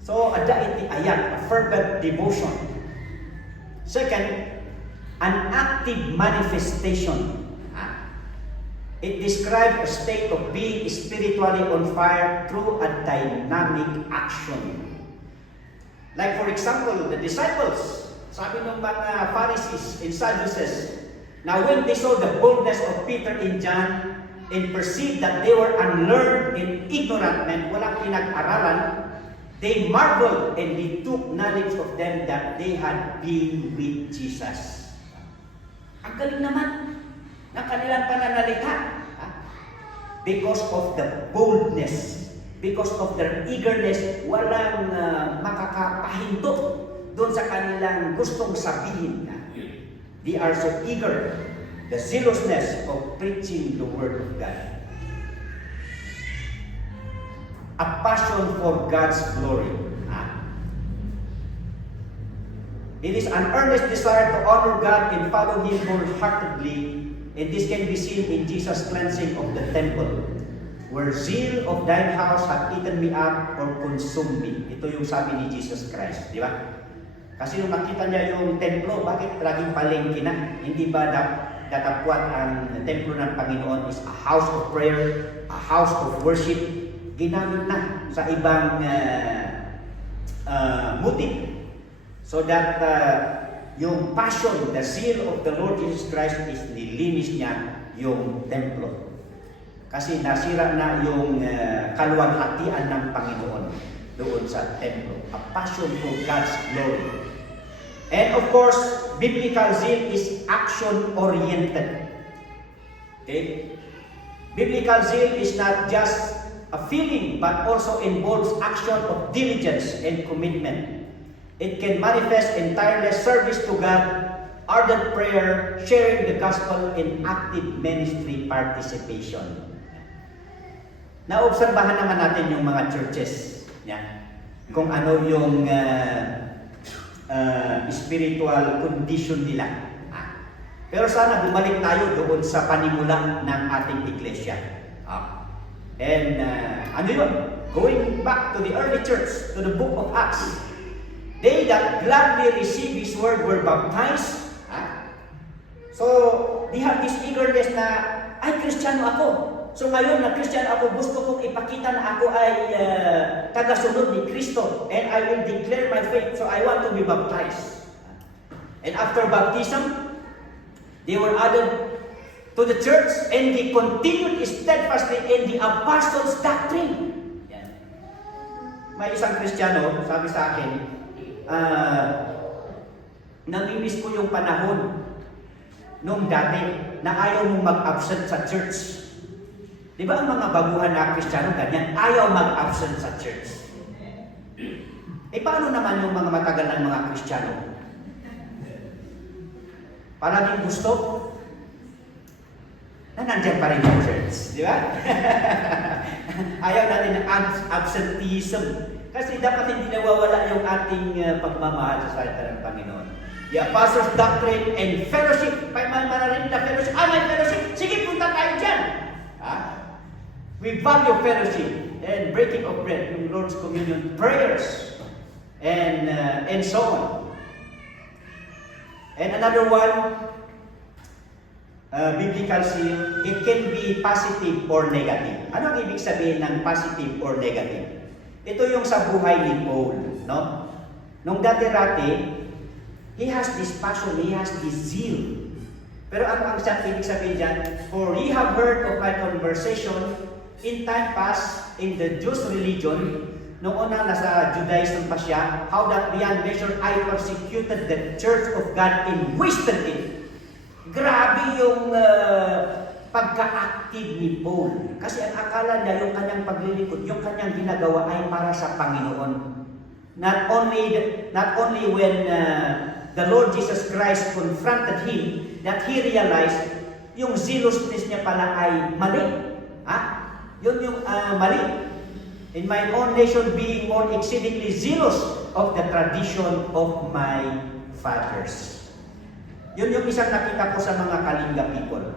So ada iti ayat, a fervent devotion. Second, an active manifestation. It describes a state of being spiritually on fire through a dynamic action. Like for example, the disciples, sabi ng mga Pharisees and Sadducees, now when they saw the boldness of Peter and John and perceived that they were unlearned and ignorant men, walang pinag-aralan, they marveled and they took knowledge of them that they had been with Jesus. Ang galing naman ng kanilang pananalita. Because of the boldness, because of their eagerness, walang makakapahinto doon sa kanilang gustong sabihin. They are so eager, the zealousness of preaching the Word of God. A passion for God's glory. It is an earnest desire to honor God and follow Him wholeheartedly, and this can be seen in Jesus' cleansing of the temple, where zeal of thine house hath eaten me up or consumed me. Ito yung sabi ni Jesus Christ, di ba? Kasi nung nakita niya yung templo, bakit laging palengke na? Hindi ba datapwat ang templo ng Panginoon is a house of prayer, a house of worship, ginamit na sa ibang motive. So that yung passion, the zeal of the Lord Jesus Christ is nilinis niya yung templo. Kasi nasira na yung kaluwalhatian ng Panginoon doon sa templo. A passion for God's glory. And of course, biblical zeal is action-oriented. Okay? Biblical zeal is not just a feeling but also involves action of diligence and commitment. It can manifest in tireless service to God, ardent prayer, sharing the gospel, and active ministry participation. Naobserbahan naman natin yung mga churches, kung ano yung spiritual condition nila. Pero sana bumalik tayo doon sa panimula ng ating iglesia. And ano yun? Going back to the early church, to the book of Acts. They that gladly received His word were baptized. So, they have this eagerness na, ay, Kristiyano ako. So ngayon na Kristiyano ako, gusto kong ipakita na ako ay tagasunod ni Kristo. And I will declare my faith. So I want to be baptized. And after baptism, they were added to the church and they continued steadfastly in the apostles' doctrine. Yan. May isang Kristiyano, sabi sa akin, namimiss ko yung panahon nung dati na ayaw mong mag-absent sa church. Di ba ang mga baguhan na Kristiyano ganyan? Ayaw mag-absent sa church. Paano naman yung mga matagal ng mga Kristiyano? Palaging gusto na nandiyan pa rin yung church. Di ba? Ayaw natin ng absenteeism. Kasi dapat hindi nawawala yung ating pagmamahal sa salita ng Panginoon. The apostles' doctrine and fellowship. Manarinig na fellowship. May fellowship. Sige, punta tayo dyan. We value fellowship and breaking of bread, yung Lord's Communion, prayers, and so on. And another one, biblical zeal, it can be positive or negative. Ano ang ibig sabihin ng positive or negative? Ito yung sa buhay ni Paul, no? Nung dati-rati, he has this passion, he has this zeal. Pero ano ang ibig sabihin dyan? For ye have heard of my conversation in time past in the Jewish religion, noong una nasa Judaism pa siya, how that beyond measure I persecuted the church of God and wasted it. Grabe yung pagka-active ni Paul. Kasi ang akala niya, yung kanyang paglilingkod, yung kanyang ginagawa ay para sa Panginoon. Not only when the Lord Jesus Christ confronted him, that he realized yung zealousness niya pala ay mali. Yun yung mali. In my own nation being more exceedingly zealous of the tradition of my fathers. Yun yung isang nakita ko sa mga Kalinga people.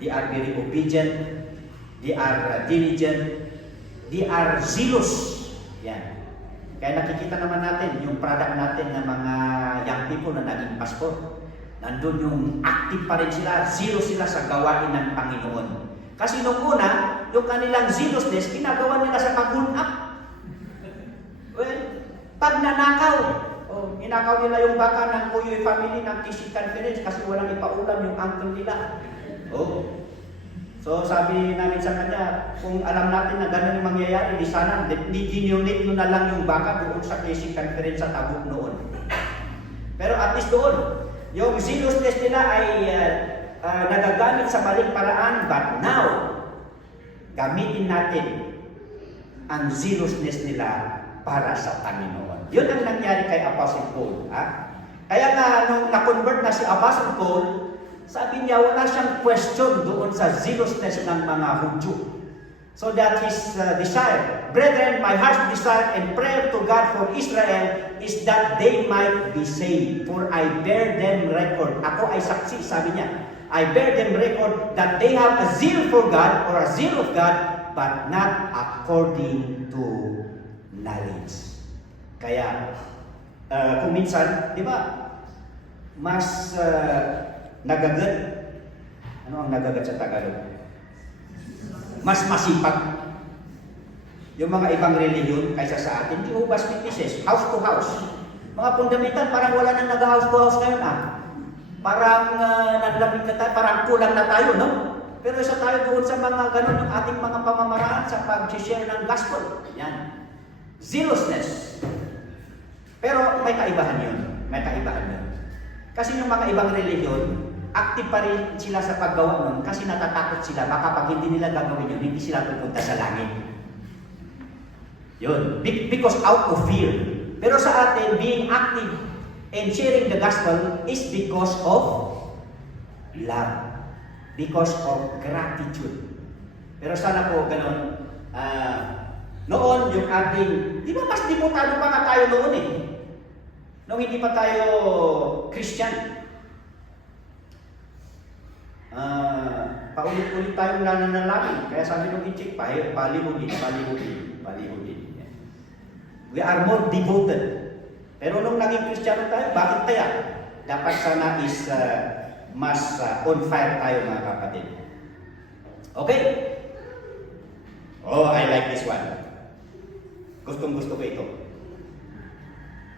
They are very obedient, they are diligent, they are zealous. Yan. Kaya nakikita naman natin yung product natin ng mga young people na naging pastor. Nandun yung active pa rin sila, zealous sila sa gawain ng Panginoon. Kasi nung una, yung kanilang zealousness, ginagawa nila sa pag-hold up. Well, pag nanakaw, ninakaw nila yung baka ng Kuyoy family ng Kisi Conference kasi walang ipaulam yung uncle nila. So sabi namin sa kanya, kung alam natin na gano'n yung mangyayari, di sana, dinunit nyo na lang yung baka doon sa Kisi Conference sa Tabuk noon. Pero at least doon, yung zealousness nila ay nagagamit sa maling paraan, but now, gamitin natin ang zealousness nila para sa Panginoon. Yun ang nangyari kay Apostle Paul. Kaya nga, nung na-convert na si Apostle Paul, sabi niya, wala siyang question doon sa zealousness ng mga Hudyo. So that his desire, brethren, my heart's desire and prayer to God for Israel is that they might be saved. For I bear them record. Ako ay saksi, sabi niya. I bear them record that they have a zeal for God or a zeal of God, but not according to knowledge. Kaya, kung minsan, di ba, mas nagagat. Ano ang nagagat sa Tagalog? Mas masipag. Yung mga ibang relihiyon kaysa sa atin, Jehovah's Witnesses, house to house. Mga fundamental, parang wala nang nag-house to house ngayon Parang naglamig na tayo, parang kulang na tayo, no? Pero isa tayo doon sa mga ganun, yung ating mga pamamaraan sa pag-share ng gospel. Yan. Zealousness. Pero may kaibahan yun. May kaibahan yun. Kasi yung mga ibang relihiyon, active pa rin sila sa paggawa nun kasi natatakot sila. Baka pag hindi nila gagawin yun, hindi sila pupunta sa langit. Yun. Because out of fear. Pero sa atin, being active and sharing the gospel is because of love. Because of gratitude. Pero sana po ganun, noon yung ating, di ba mas diputado pa nga tayo noon Nung hindi pa tayo Christian. Paulit-ulit tayong nananalangin. Kaya sabi nung i-check, palihudin. We are more devoted. Pero nung naging Kristiyano tayo, bakit kaya? Dapat sana is mas on fire tayo mga kapatid. Okay? I like this one. Gustong-gusto ko ito.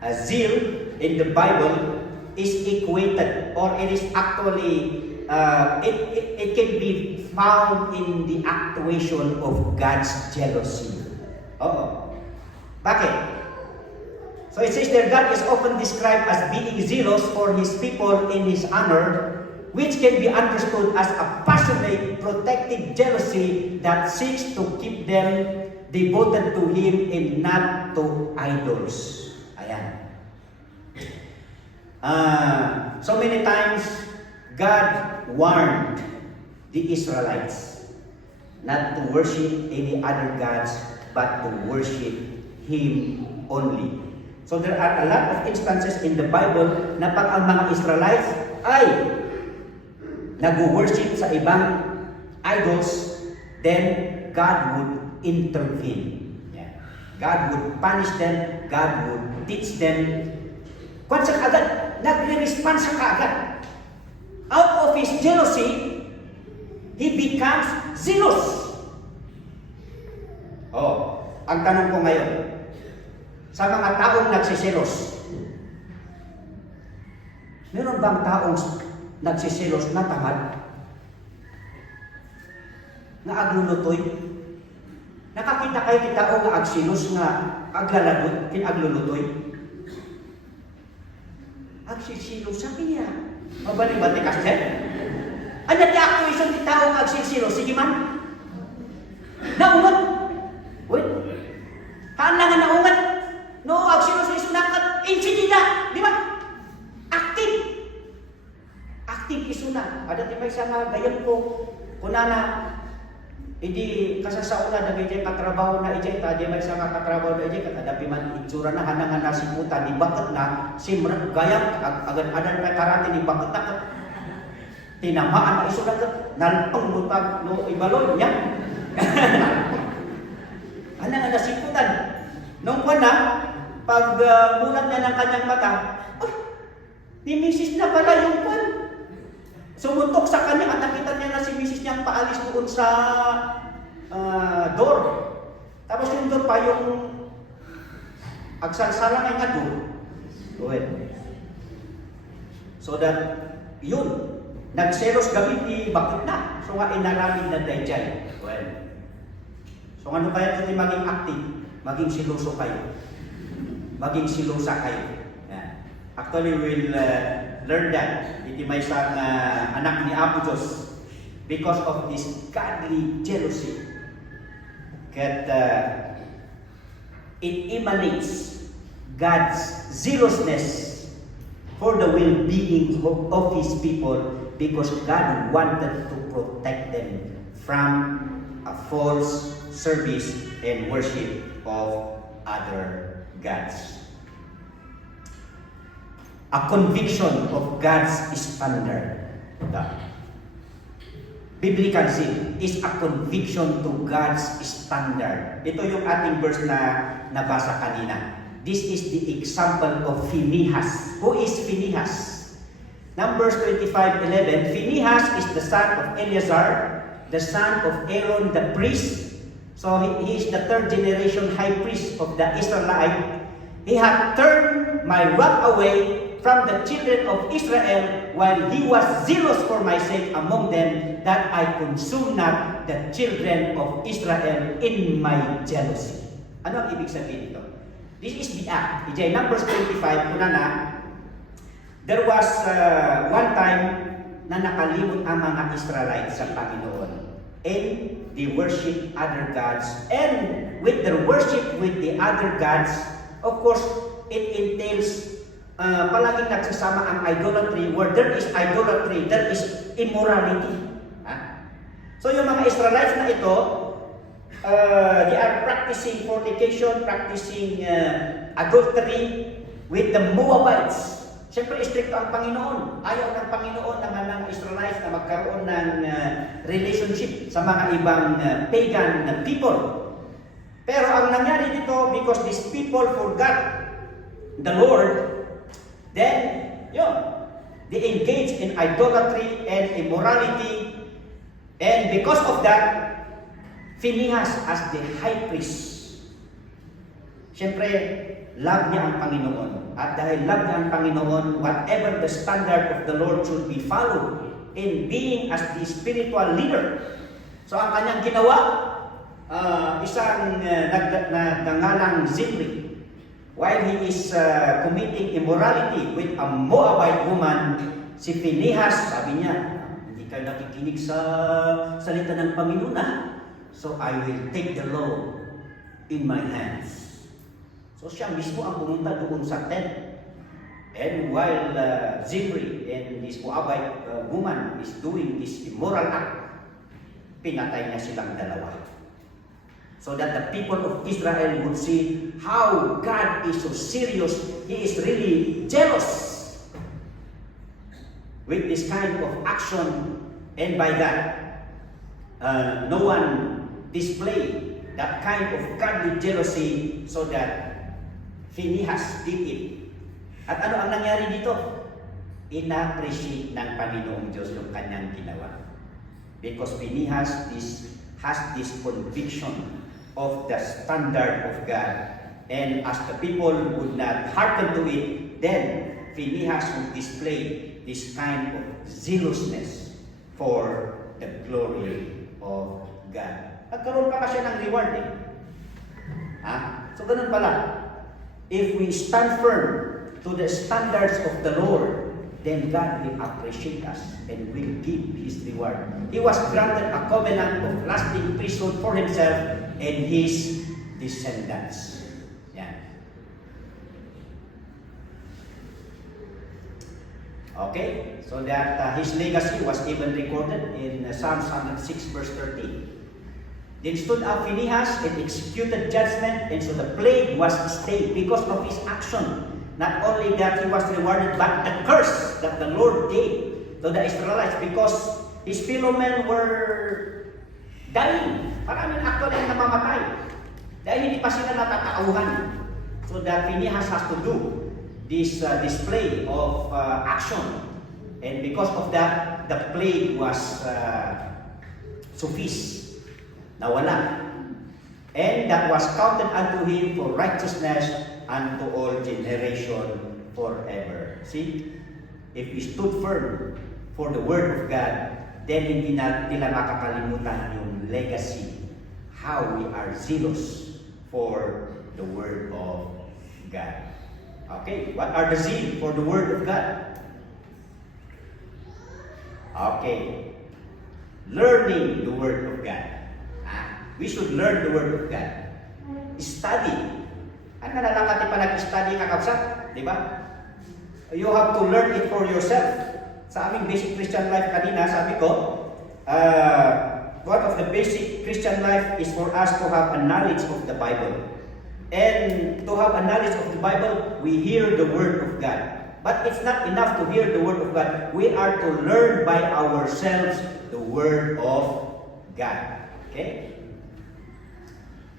A zeal in the Bible is equated or it is actually it can be found in the actuation of God's jealousy. Bakit? So it says there, God is often described as being zealous for His people in His honor, which can be understood as a passionate, protective jealousy that seeks to keep them devoted to Him and not to idols. Ayan. So many times, God warned the Israelites not to worship any other gods, but to worship Him only. So there are a lot of instances in the Bible na pag ang mga Israelites ay nag-worship sa ibang idols, then God would intervene. Yeah. God would punish them, God would teach them. Kung sa kaagad, nagre-respond sa kaagad. Out of His jealousy, He becomes zealous. Ang tanong ko ngayon, sa mga taong nagsiselos, meron bang taong nagsisilos na tamad, nga aglulutoy. Nakakita kayo kita o nga agsilos nga aglalagot, aglulutoy. Agsisilos, sabi niya. Mabali-bati kasi. Ano ti ako isang kita o nga agsisilos? Sige man. Naungat. Wait. Haan lang nga naungat. No, agsilos iso nakat. Insidida. Di ba? Active. Active iso na. Ada ti may isa nga gayon ko. Kunana, hindi kasasauna na ijay katrabaho na ijay ta di may isa nga katrabaho na ijay katadapi man itsura na hanangan na siputan ni bakit na simrat gayang agad-adan na karate ni bakit na tinamaan na iso na nalpang lutag no ibalon niya. Hanangan na siputan. Nung na pag mulat niya ng kanyang mata, ni Mrs. na pala yung kwan. Sumuntok sa kanya at nakita niya na si Mrs. niyang paalis doon sa door. Tapos yung door pa yung agsalsala nga door. Well, so that yun, nagselos gamit ni bakit na. So nga inaramid na dayjay. Well, so ano kaya ito maging active? Maging siloso kayo. Maging silosa kayo. Yeah. Actually, we'll learn that. Iti may isang anak ni Apo Diyos because of this godly jealousy. That it emanates God's zealousness for the well-being of His people because God wanted to protect them from a false service and worship of other gods. A conviction of God's standard. Biblical sin is a conviction to God's standard. Ito yung ating verse na nabasa kanina. This is the example of Phinehas. Who is Phinehas? Numbers 25:11. Phinehas is the son of Eleazar, the son of Aaron the priest. So he is the third generation high priest of the Israelite. He had turned my wrath away from the children of Israel while he was zealous for my sake among them, that I consume not the children of Israel in my jealousy. Ano ang ibig sabihin nito? This is the act. Ijay Numbers 25, kuna na, there was one time na nakalimot ang mga Israelites sa Panginoon. And they worship other gods. And with their worship with the other gods, of course, it entails palaging nagsasama ang idolatry. Where there is idolatry, there is immorality. So yung mga Israelites na ito, they are practicing fornication, practicing adultery with the Moabites. Siyempre, stricto ang Panginoon. Ayaw ng Panginoon ng mga Israelites na magkaroon ng relationship sa mga ibang pagan na people. Pero ang nangyari dito, because these people forgot the Lord, then, they engage in idolatry and immorality. And because of that, Phinehas as the high priest, siyempre, love niya ang Panginoon. At dahil love niya ang Panginoon, whatever the standard of the Lord should be followed in being as the spiritual leader. So ang kanyang ginawa, isang nagngangalang Zimri, while he is committing immorality with a Moabite woman, si Phinehas, sabi niya, hindi kayo nakikinig sa salita ng Panginoon, so I will take the law in my hands. So siya mismo ang pumunta doon sa tent. And while Zimri and this Moabite woman is doing this immoral act, pinatay niya silang dalawa. So that the people of Israel would see how God is so serious. He is really jealous with this kind of action. And by that, no one displayed that kind of godly jealousy, so that Phinehas did it. At ano ang nangyari dito? Ina-appreciate ng Panginoong Diyos yung kanyang ginawa. Because Phinehas has this conviction of the standard of God. And as the people would not hearken to it, then Phinehas would display this kind of zealousness for the glory of God. Nagkaroon pa siya ng reward eh. Ha? So ganun pala. If we stand firm to the standards of the Lord, then God will appreciate us and will give His reward. He was granted a covenant of lasting priesthood for Himself and His descendants. Yan. Okay, so that His legacy was even recorded in Psalms 106 verse 13. Then stood up Phinehas and executed judgment, and so the plague was stayed because of his action. Not only that he was rewarded, but the curse that the Lord gave to the Israelites because his fellow men were dying. Maraming actually ang namamatay dahil hindi pa sila natatauhan. So that Phinehas has to do this display of action, and because of that, the plague was sufficed. Nawala. And that was counted unto him for righteousness unto all generation forever. See? If we stood firm for the Word of God, then hindi nila makakalimutan yung legacy. How we are zealous for the Word of God. Okay, what are the zeal for the Word of God? Okay. Learning the Word of God. We should learn the Word of God. Study. Ano na lang ka pa nag-study kakabsat? Di ba? You have to learn it for yourself. Sa aming basic Christian life kanina, sabi ko, one of the basic Christian life is for us to have a knowledge of the Bible. And to have a knowledge of the Bible, we hear the Word of God. But it's not enough to hear the Word of God. We are to learn by ourselves the Word of God. Okay?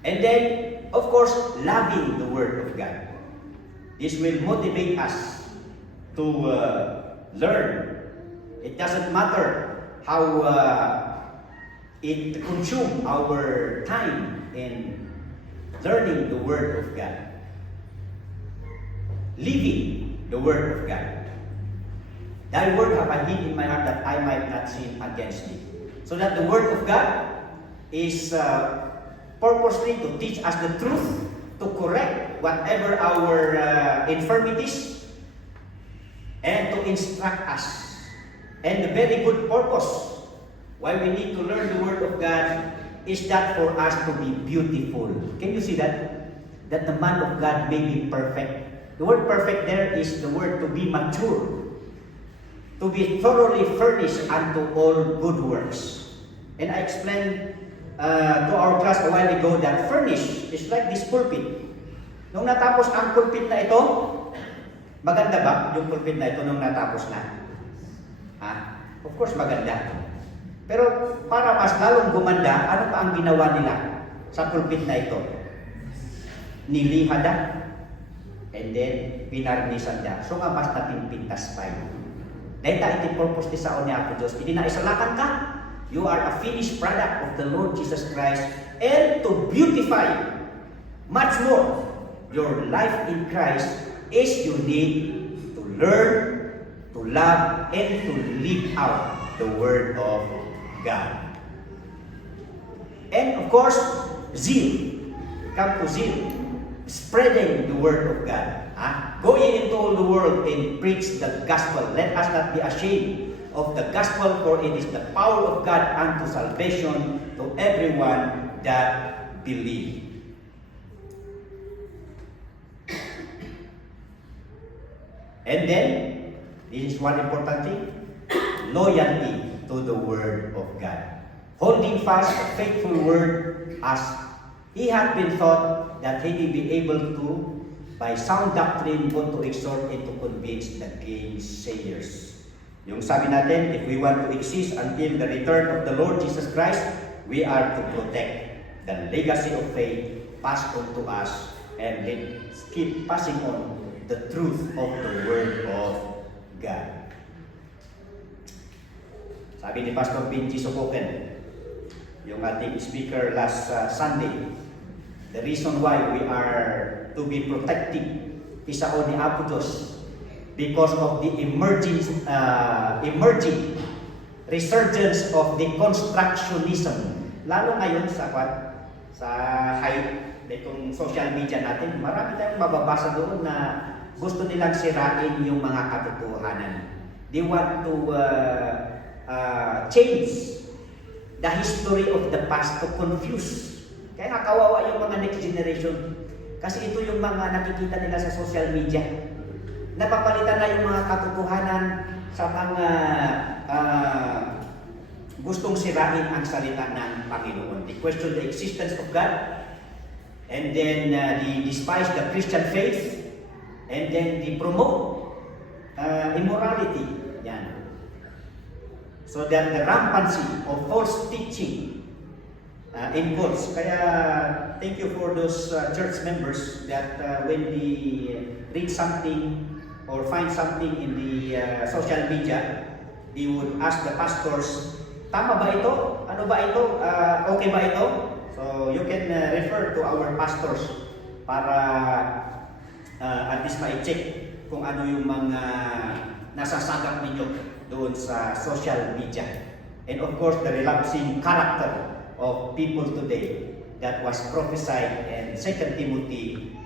And then, of course, loving the Word of God. This will motivate us to learn. It doesn't matter how it consumes our time in learning the Word of God. Living the Word of God. Thy word have I hid in my heart that I might not sin against thee. So that the Word of God is purposely to teach us the truth, to correct whatever our infirmities, and to instruct us. And the very good purpose why we need to learn the Word of God is that for us to be beautiful. Can you see that? That the man of God may be perfect. The word perfect there is the word to be mature, to be thoroughly furnished unto all good works. And I explained to our class a while ago that furnish is like this pulpit. Nung natapos ang pulpit na ito, maganda ba yung pulpit na ito nung natapos na? Ha? Of course maganda. Pero para mas lalong gumanda, ano pa ang ginawa nila sa pulpit na ito? Nilihada, and then pinarnisan niya. So nga mas napimpintas pa yun. Dahil iti purpose ti sao niya ako Diyos, hindi na isalakan ka. You are a finished product of the Lord Jesus Christ, and to beautify much more your life in Christ is you need to learn, to love, and to live out the Word of God. And of course, zeal. Come to zeal. Spreading the Word of God. Go ye into all the world and preach the gospel. Let us not be ashamed of the gospel, for it is the power of God unto salvation to everyone that believe. And then, this is one important thing, loyalty to the Word of God. Holding fast a faithful Word as he had been taught, that he may be able to, by sound doctrine, both to exhort and to convince the gainsayers. Yung sabi natin, if we want to exist until the return of the Lord Jesus Christ, we are to protect the legacy of faith passed on to us, and let's keep passing on the truth of the Word of God. Sabi ni Pastor Benji Sokoken, yung ating speaker last Sunday, the reason why we are to be protective, isao ni Apo Diyos, because of the emerging resurgence of deconstructionism. Lalo ngayon sa height nitong social media natin, marami tayong mababasa doon na gusto nilang sirain yung mga katotohanan. They want to change the history of the past to confuse. Kaya kawawa yung mga next generation. Kasi ito yung mga nakikita nila sa social media. Napapalitan na yung mga katotohanan sa mga gustong sirain ang salita ng Panginoon. They question the existence of God, and then they despise the Christian faith, and then they promote immorality. Yan. So that the rampancy of false teaching in quotes. Kaya thank you for those church members that when they read something or find something in the social media, they would ask the pastors, tama ba ito? Ano ba ito? Okay ba ito? So you can refer to our pastors para at least ma-check kung ano yung mga nasasagap ninyo doon sa social media. And of course, the relapsing character of people today that was prophesied in 2 Timothy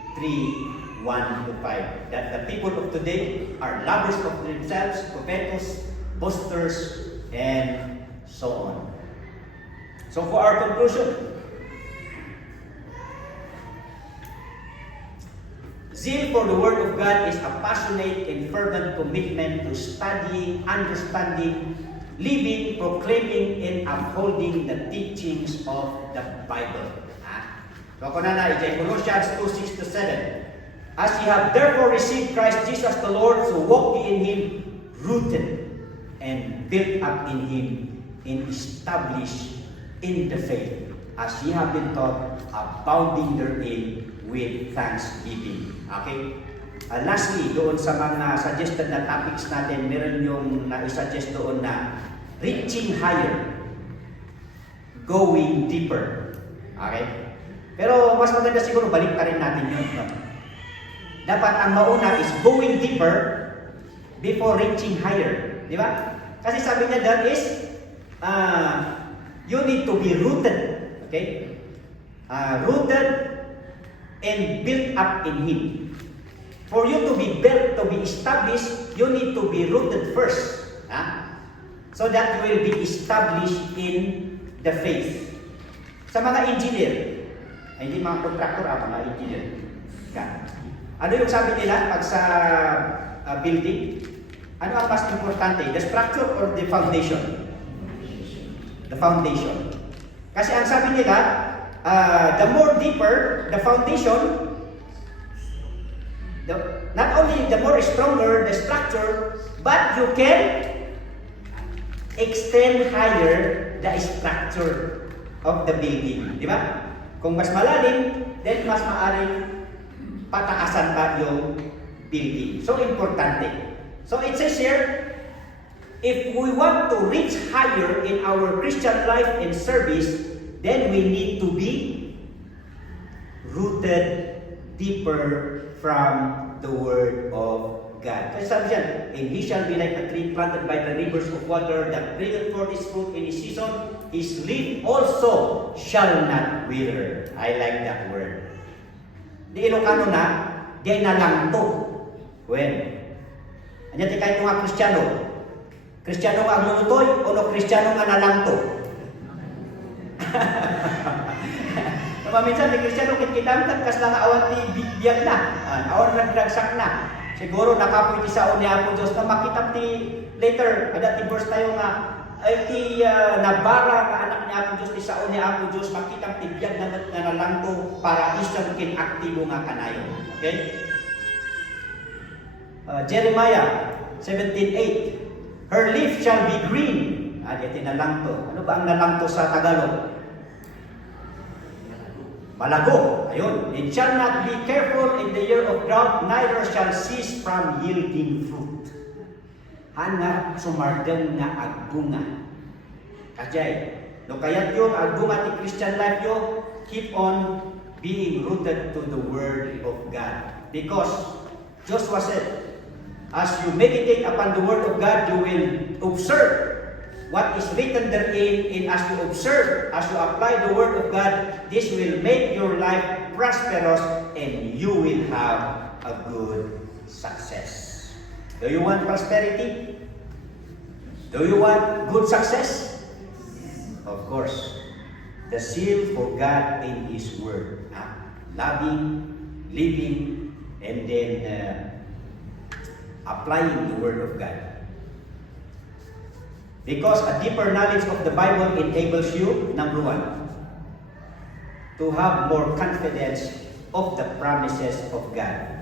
3:1-5, that the people of today are lovers of themselves, covetous, boasters, and so on. So for our conclusion, zeal for the Word of God is a passionate and fervent commitment to studying, understanding, living, proclaiming, and upholding the teachings of the Bible. So ako na Colossians 2:6-7. As ye have therefore received Christ Jesus the Lord, so walk ye in Him, rooted and built up in Him, and established in the faith, as ye have been taught, abounding therein with thanksgiving. Okay? Lastly, doon sa mga suggested na topics natin, meron yung na-suggest doon na reaching higher, going deeper. Okay? Pero mas maganda siguro balik pa rin natin yun. No? Dapat ang mauna is going deeper before reaching higher. Di ba? Kasi sabi niya that is, you need to be rooted. Okay? Rooted and built up in Him. For you to be built, to be established, you need to be rooted first. So that you will be established in the faith. Sa mga engineer, hindi mga contractor, mga engineer. Ano yung sabi nila pag sa building? Ano ang mas importante? The structure or the foundation? The foundation. Kasi ang sabi nila, the more deeper the foundation, not only the more stronger the structure, but you can extend higher the structure of the building. Di ba? Kung mas malalim, then mas maaring pataasan pa yung building. So, importante. So, it says here, if we want to reach higher in our Christian life and service, then we need to be rooted deeper from the Word of God. Kasi sabi siya, and he shall be like a tree planted by the rivers of water that bringeth forth his fruit in his season, his leaf also shall not wither. I like that word. Di Ilocano na, di nalangto. When? Anya ti kahit mga Kristiyano. Kristiyano nga ang lulutoy o no Kristiyano nga nalangto? Minsan ni Kristiyano kitkitamtan kas lang awan ti biyag na. Awan nagdragsak na. Siguro nakapoy ti sao ni Apo Dios na makita ti later ada ti verse tayo nga ay ti nabara nga anak ni Apo Dios ti sao ni Apo Dios makita ti biyag na nalangto para isang kin aktibo nga kanayon. Okay? Jeremiah 17:8. Her leaf shall be green. Iti nalangto. Ano ba ang nalangto sa Tagalog? Malago. Ayun. It shall not be careful in the year of drought, neither shall cease from yielding fruit. Hana sumardeng nga agbunga. Kajay. No kayat yung agbunga ti Christian life yo, keep on being rooted to the Word of God. Because Joshua said, As you meditate upon the Word of God, you will observe what is written therein, and as you observe, as you apply the Word of God, this will make your life prosperous and you will have a good success. Do you want prosperity? Do you want good success? Of course. The seal for God in His Word. Loving, living, and then applying the Word of God. Because a deeper knowledge of the Bible enables you, number one, to have more confidence of the promises of God.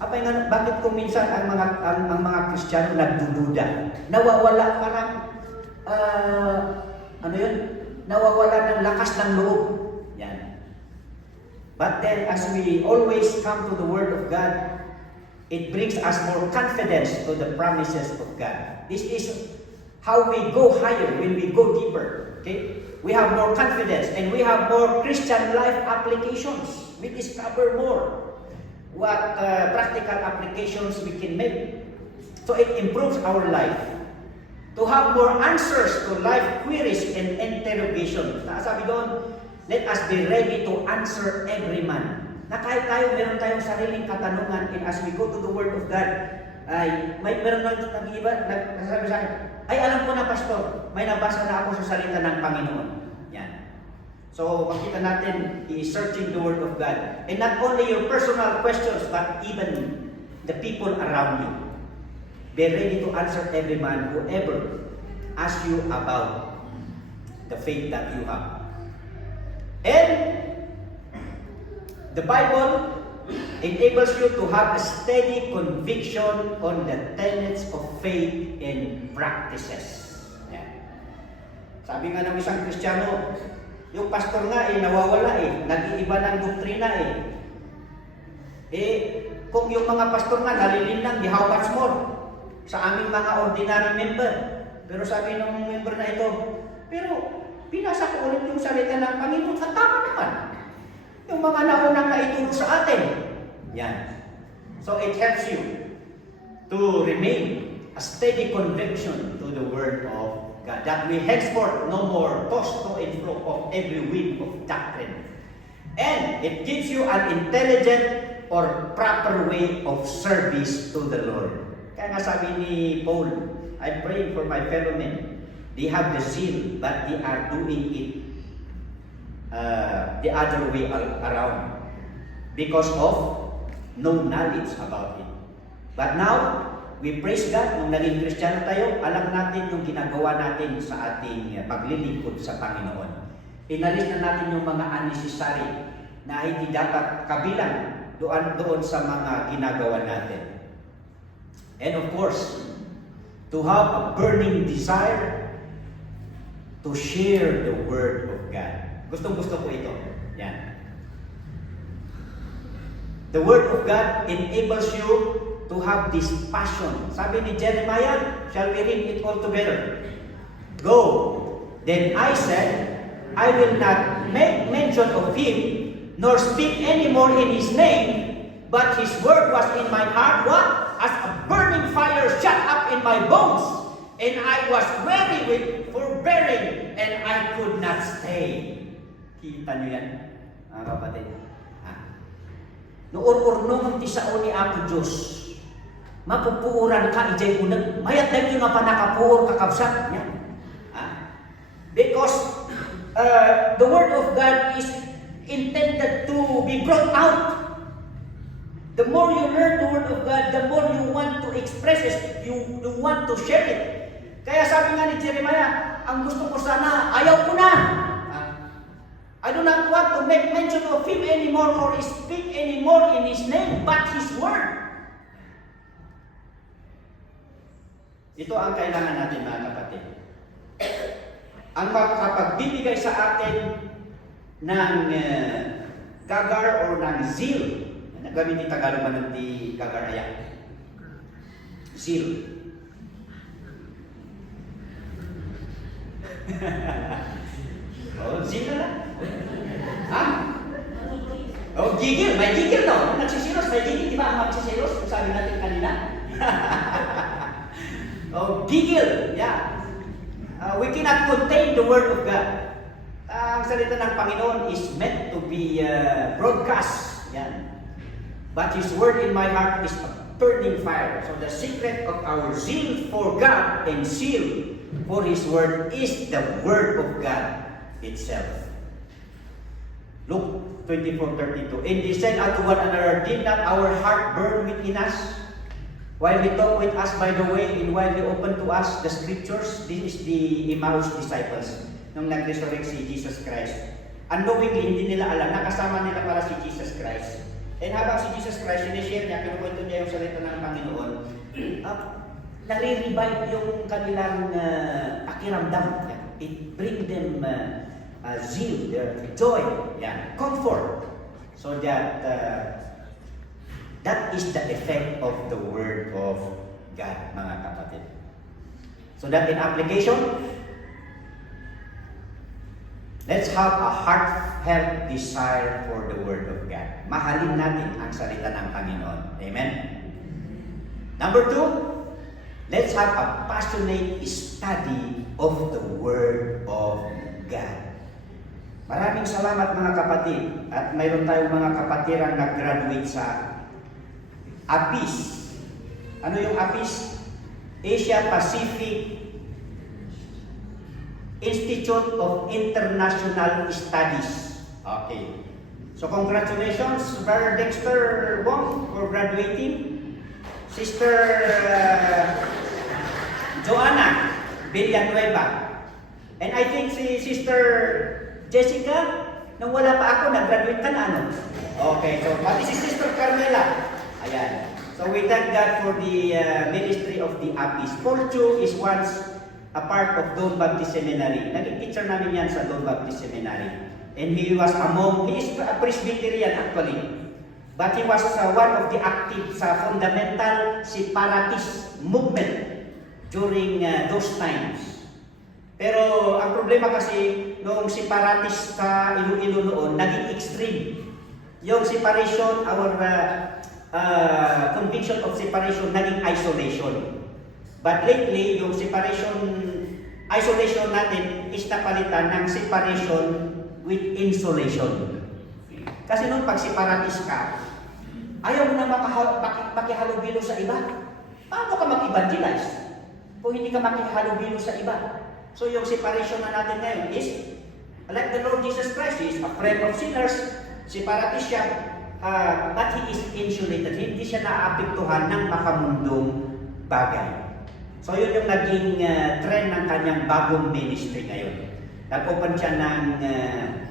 Abay nga, bakit kung minsan ang mga Kristiyano nagdududa, nawawala parang, nawawala ng lakas ng loob. Yan. But then, as we always come to the Word of God, it brings us more confidence to the promises of God. This is how we go higher when we go deeper. Okay? We have more confidence and we have more Christian life applications. We discover more what practical applications we can make. So it improves our life. To have more answers to life queries and interrogations. Sabi doon, let us be ready to answer every man. Na kahit tayo, meron tayong sariling katanungan, and as we go to the Word of God, ay meron nag-iba, nagsasabi sa akin, ay alam ko na, Pastor, may nabasa na ako sa salita ng Panginoon. Yan. So, makita natin, he is searching the Word of God. And not only your personal questions, but even the people around you. Be ready to answer every man, whoever asks you about the faith that you have. And the Bible enables you to have a steady conviction on the tenets of faith and practices. Yan. Sabi nga ng isang Kristiyano, yung pastor nga nawawala nag-iiba ng doktrina kung yung mga pastor nga nalilinlang, how much more sa aming mga ordinary member. Pero sabi ng member na ito, pero pinasa ko ulit yung salita ng Panginoon at tama naman. Yung mga naunang naituro sa atin. Yan. So it helps you to remain a steady conviction to the Word of God, that we henceforth no more tossed to and fro of every wind of doctrine. And it gives you an intelligent or proper way of service to the Lord. Kaya nga sabi ni Paul, I'm praying for my fellow men. They have the zeal, but they are doing it the other way around because of no knowledge about it. But now, we praise God, nung naging Kristiyano tayo, alam natin yung ginagawa natin sa ating paglilingkod sa Panginoon. Inalis na natin yung mga unnecessary na hindi dapat kabilang doon sa mga ginagawa natin. And of course, to have a burning desire to share the Word of God. Gustong-gusto ko ito. Yan. The Word of God enables you to have this passion. Sabi ni Jeremiah, shall we read it all together? Go. Then I said, I will not make mention of him, nor speak any more in his name, but his word was in my heart, what? As a burning fire shut up in my bones, and I was weary with forbearing, and I could not stay. Kita nyo yan, mga kapatid? Noon-urno ng tisao ni Apo Diyos, mapupuuran ka, ijay unag, mayat na yun nga pa nakapuor kakabsat niya. Because the Word of God is intended to be brought out. The more you learn the Word of God, the more you want to express it, you want to share it. Kaya sabi nga ni Jeremiah, ang gusto ko sana, ayaw ko na. I do not want to make mention of him anymore or speak anymore in his name, but his word. Ito ang kailangan natin, mga kapatid. Ang makapagbibigay sa atin ng gagar or ng zeal. Nagamit ni Tagalog man di gagar ayak. Zeal. Zeal na lang. Ha? Gigil. May gigil no? Nagsisilos, may gigil. Di ba ang magsisilos? Sabi natin kanina. Oh, gigil. Yeah. We cannot contain the Word of God. Ang salita ng Panginoon is meant to be broadcast. Yan. But His Word in my heart is a burning fire. So the secret of our zeal for God and zeal for His Word is the Word of God itself. Luke 24:32. And they said unto one another, did not our heart burn within us while He talked with us by the way, and while He opened to us the Scriptures? This is the Emmaus disciples nung nag-resurrect si Jesus Christ. Unknowingly, hindi nila alam, nakasama nila para si Jesus Christ. And habang si Jesus Christ, sinishare niya, kinukwento niya yung salita ng Panginoon, nare-revive yung kanilang pakiramdam. It bring them zeal, joy, comfort. So that that is the effect of the Word of God, mga kapatid. So that in application, let's have a heartfelt desire for the Word of God. Mahalin natin ang salita ng Panginoon. Amen? Number 2, let's have a passionate study of the Word of God. Maraming salamat mga kapatid. At mayroon tayong mga kapatirang nag-graduate sa APIS. Ano yung APIS? Asia Pacific Institute of International Studies. Okay. So congratulations, Brother Dexter Wong, for graduating. Sister Joanna Villanueva. And I think si Sister Jessica, nung wala pa ako, nag-graduate ka na, ano? Okay, so pati si Sister Carmela. Ayan. So we thank God for the ministry of the APIS. Paul Chu is once a part of Don Baptist Seminary. Naging teacher namin yan sa Don Baptist Seminary. And he is a Presbyterian actually. But he was one of the active sa fundamental separatist movement during those times. Pero ang problema kasi, noong separatist sa Iloilo noon, naging extreme. Yung separation, our conviction of separation, naging isolation. But lately, yung isolation natin is napalitan ng separation with insulation. Kasi nung pag separatist ka, ayaw mo na makihalubilo sa iba. Paano ka mag-evangelize kung hindi ka makihalubilo sa iba? So yung separation na natin ngayon is, like the Lord Jesus Christ, He is a friend of sinners, separatist siya, but He is insulated. Hindi siya naapektuhan ng makamundong bagay. So yun yung naging trend ng kanyang bagong ministry ngayon. Nag-open siya ng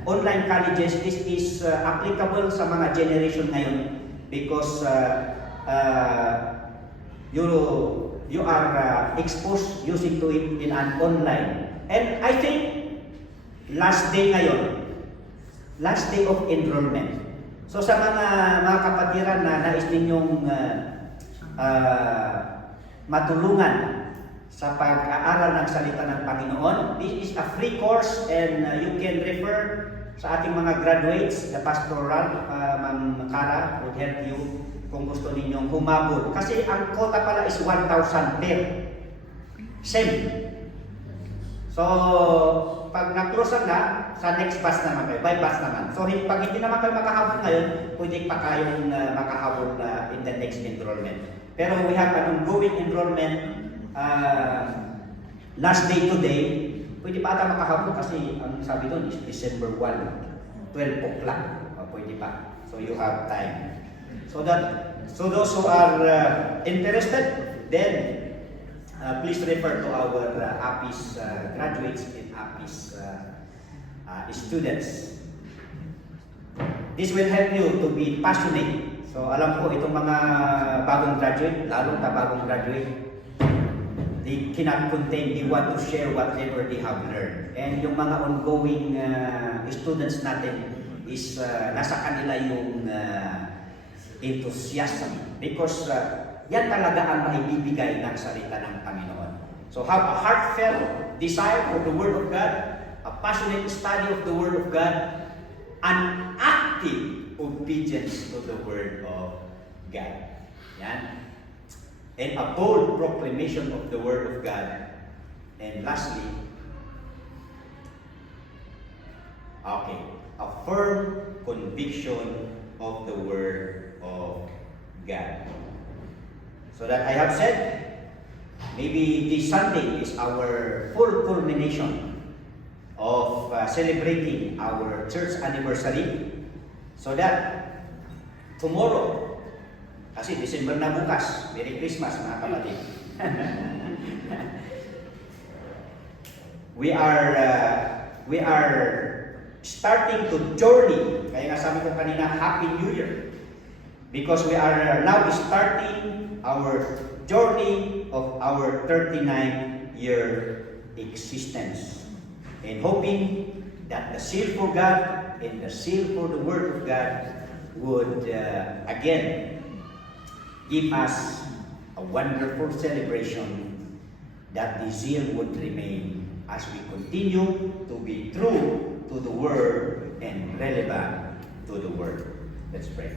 online colleges. This is applicable sa mga generation ngayon because you are exposed using to it in an online. And I think last day ngayon, last day of enrollment. So sa mga kapatiran na nais ninyong matulungan sa pag-aaral ng salita ng Panginoon, this is a free course and you can refer sa ating mga graduates. The pastoral, Ma'am Cara, would help you kung gusto ninyong humabol. Kasi ang quota pala is 1,000 per SEM. So, pag na-close na, sa next batch naman kayo, by batch naman. So, pag hindi naman kayo makahabol ngayon, pwede pa kayong makahabol in the next enrollment. Pero we have an ongoing enrollment. Last day today, pwede pa ata makahabol kasi ang sabi doon is December 1, 12 o'clock. Pwede pa. So you have time. So those who are interested, then please refer to our APIS graduates and APIS students. This will help you to be passionate. So alam ko itong mga bagong graduate, lalo na bagong graduate, they cannot contain, they want to share whatever they have learned. And yung mga ongoing students natin is nasa kanila yung enthusiasm because yan talaga ang maibibigay ng salita ng Panginoon. So have a heartfelt desire for the Word of God, a passionate study of the Word of God, an active obedience to the Word of God. Yan. and a bold proclamation of the Word of God. And lastly, a firm conviction of the Word of God. So that I have said, maybe this Sunday is our full culmination of celebrating our church anniversary. So that tomorrow, kasi December na bukas, Merry Christmas mga kapatid. we are starting to journey. Kaya nga sabi ko kanina, Happy New Year. Because we are now starting our journey of our 39-year existence. And hoping that the seal for God and the seal for the Word of God would again give us a wonderful celebration, that the zeal would remain as we continue to be true to the Word and relevant to the Word. Let's pray.